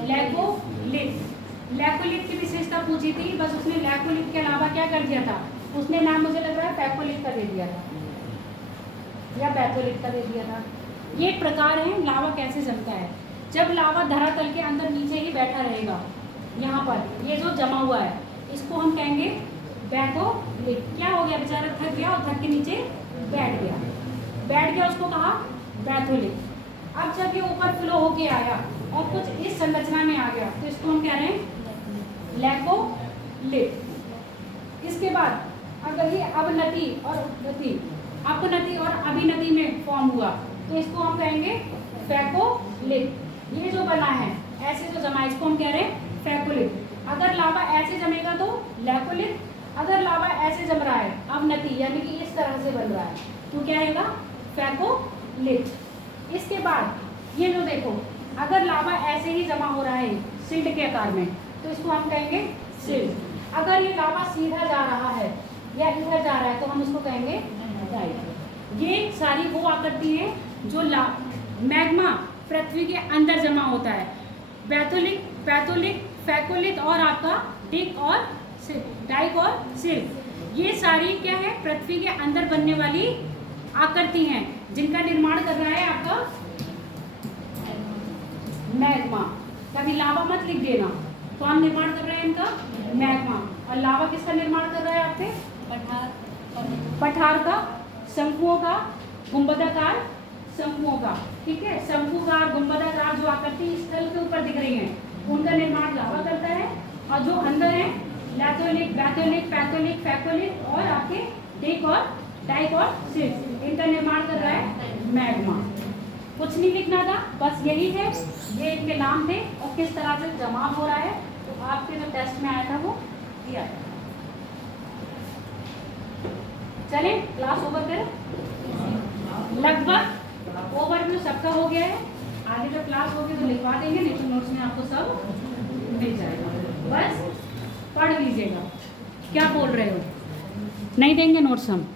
लैकोलिथ। लैकोलिथ की विशेषता पूछी थी, बस उसने लैकोलिथ के अलावा क्या कर दिया था, उसने नाम मुझे लग रहा है पैकोलिथ का दे दिया था या बैथोलिथ का दे दिया था। ये प्रकार है लावा कैसे जमता है। जब लावा धरातल के अंदर नीचे ही बैठा रहेगा, यहाँ पर ये जो जमा हुआ है इसको हम कहेंगे बैथोलिथ। क्या हो गया, बेचारा थक गया और थक के नीचे बैठ गया, उसको कहा बैथोलिथ। अब जब ये ऊपर फ्लो होके आया और कुछ इस संरचना में आ गया तो इसको हम कह रहे हैं लैकोलिथ। इसके बाद अगर ये अवनति और उपनति, अपनति और अभिनति में फॉर्म हुआ तो इसको हम कहेंगे फैकोलिथ। ये जो बना है ऐसे जो जमा, इसको हम कह रहे हैं फैकोलिथ। अगर लावा ऐसे जमेगा तो लैकोलिथ, अगर लावा ऐसे जम रहा है अवनति यानी कि इस तरह से बन रहा है तो क्या रहेगा, फैकोलिथ। इसके बाद ये जो देखो, अगर लावा ऐसे ही जमा हो रहा है सिल्ट के आकार में तो इसको हम कहेंगे सिल्ट। अगर ये लावा सीधा जा रहा है या इधर जा रहा है तो हम इसको कहेंगे डाइट। ये सारी वो आकृति है जो मैग्मा पृथ्वी के अंदर जमा होता है। बैथोलिथ, पैथोलिथ, फैकोलिथ और आपका डिक और डाइक और सिल्ट, ये सारी क्या है, पृथ्वी के अंदर बनने वाली आकृति हैं जिनका निर्माण कर रहा है आपका मैग्मा। कभी लावा मत लिख देना, कौन निर्माण कर रहा है इनका, मैग्मा। और लावा किसका निर्माण कर रहा है आपके, पठार का, शंकुओं का, गुंबदाकार शंकुओं का। ठीक है, शंकुकार गुंबदाकार जो आकृति स्थल के ऊपर दिख रही हैं उनका निर्माण लावा करता है। और जो अंदर है लैथोलिथ, बैथोलिथ, पैथोलिथ, फैकोलिथ और आपके डिक और डाइक और सिल्ट, इनका निर्माण कर रहा है मैग्मा। कुछ नहीं लिखना था, बस यही है, ये इनके नाम थे और किस तरह से जमा हो रहा है। तो आपके जो टेस्ट में आया था वो दिया था। चलें क्लास ओवर करें, लगभग ओवरव्यू सबका हो गया है। आगे जब क्लास होगी तो लिखवा देंगे, नहीं तो नोट्स में आपको सब मिल जाएगा, बस पढ़ लीजिएगा। क्या बोल रहे हो, नहीं देंगे नोट्स हम?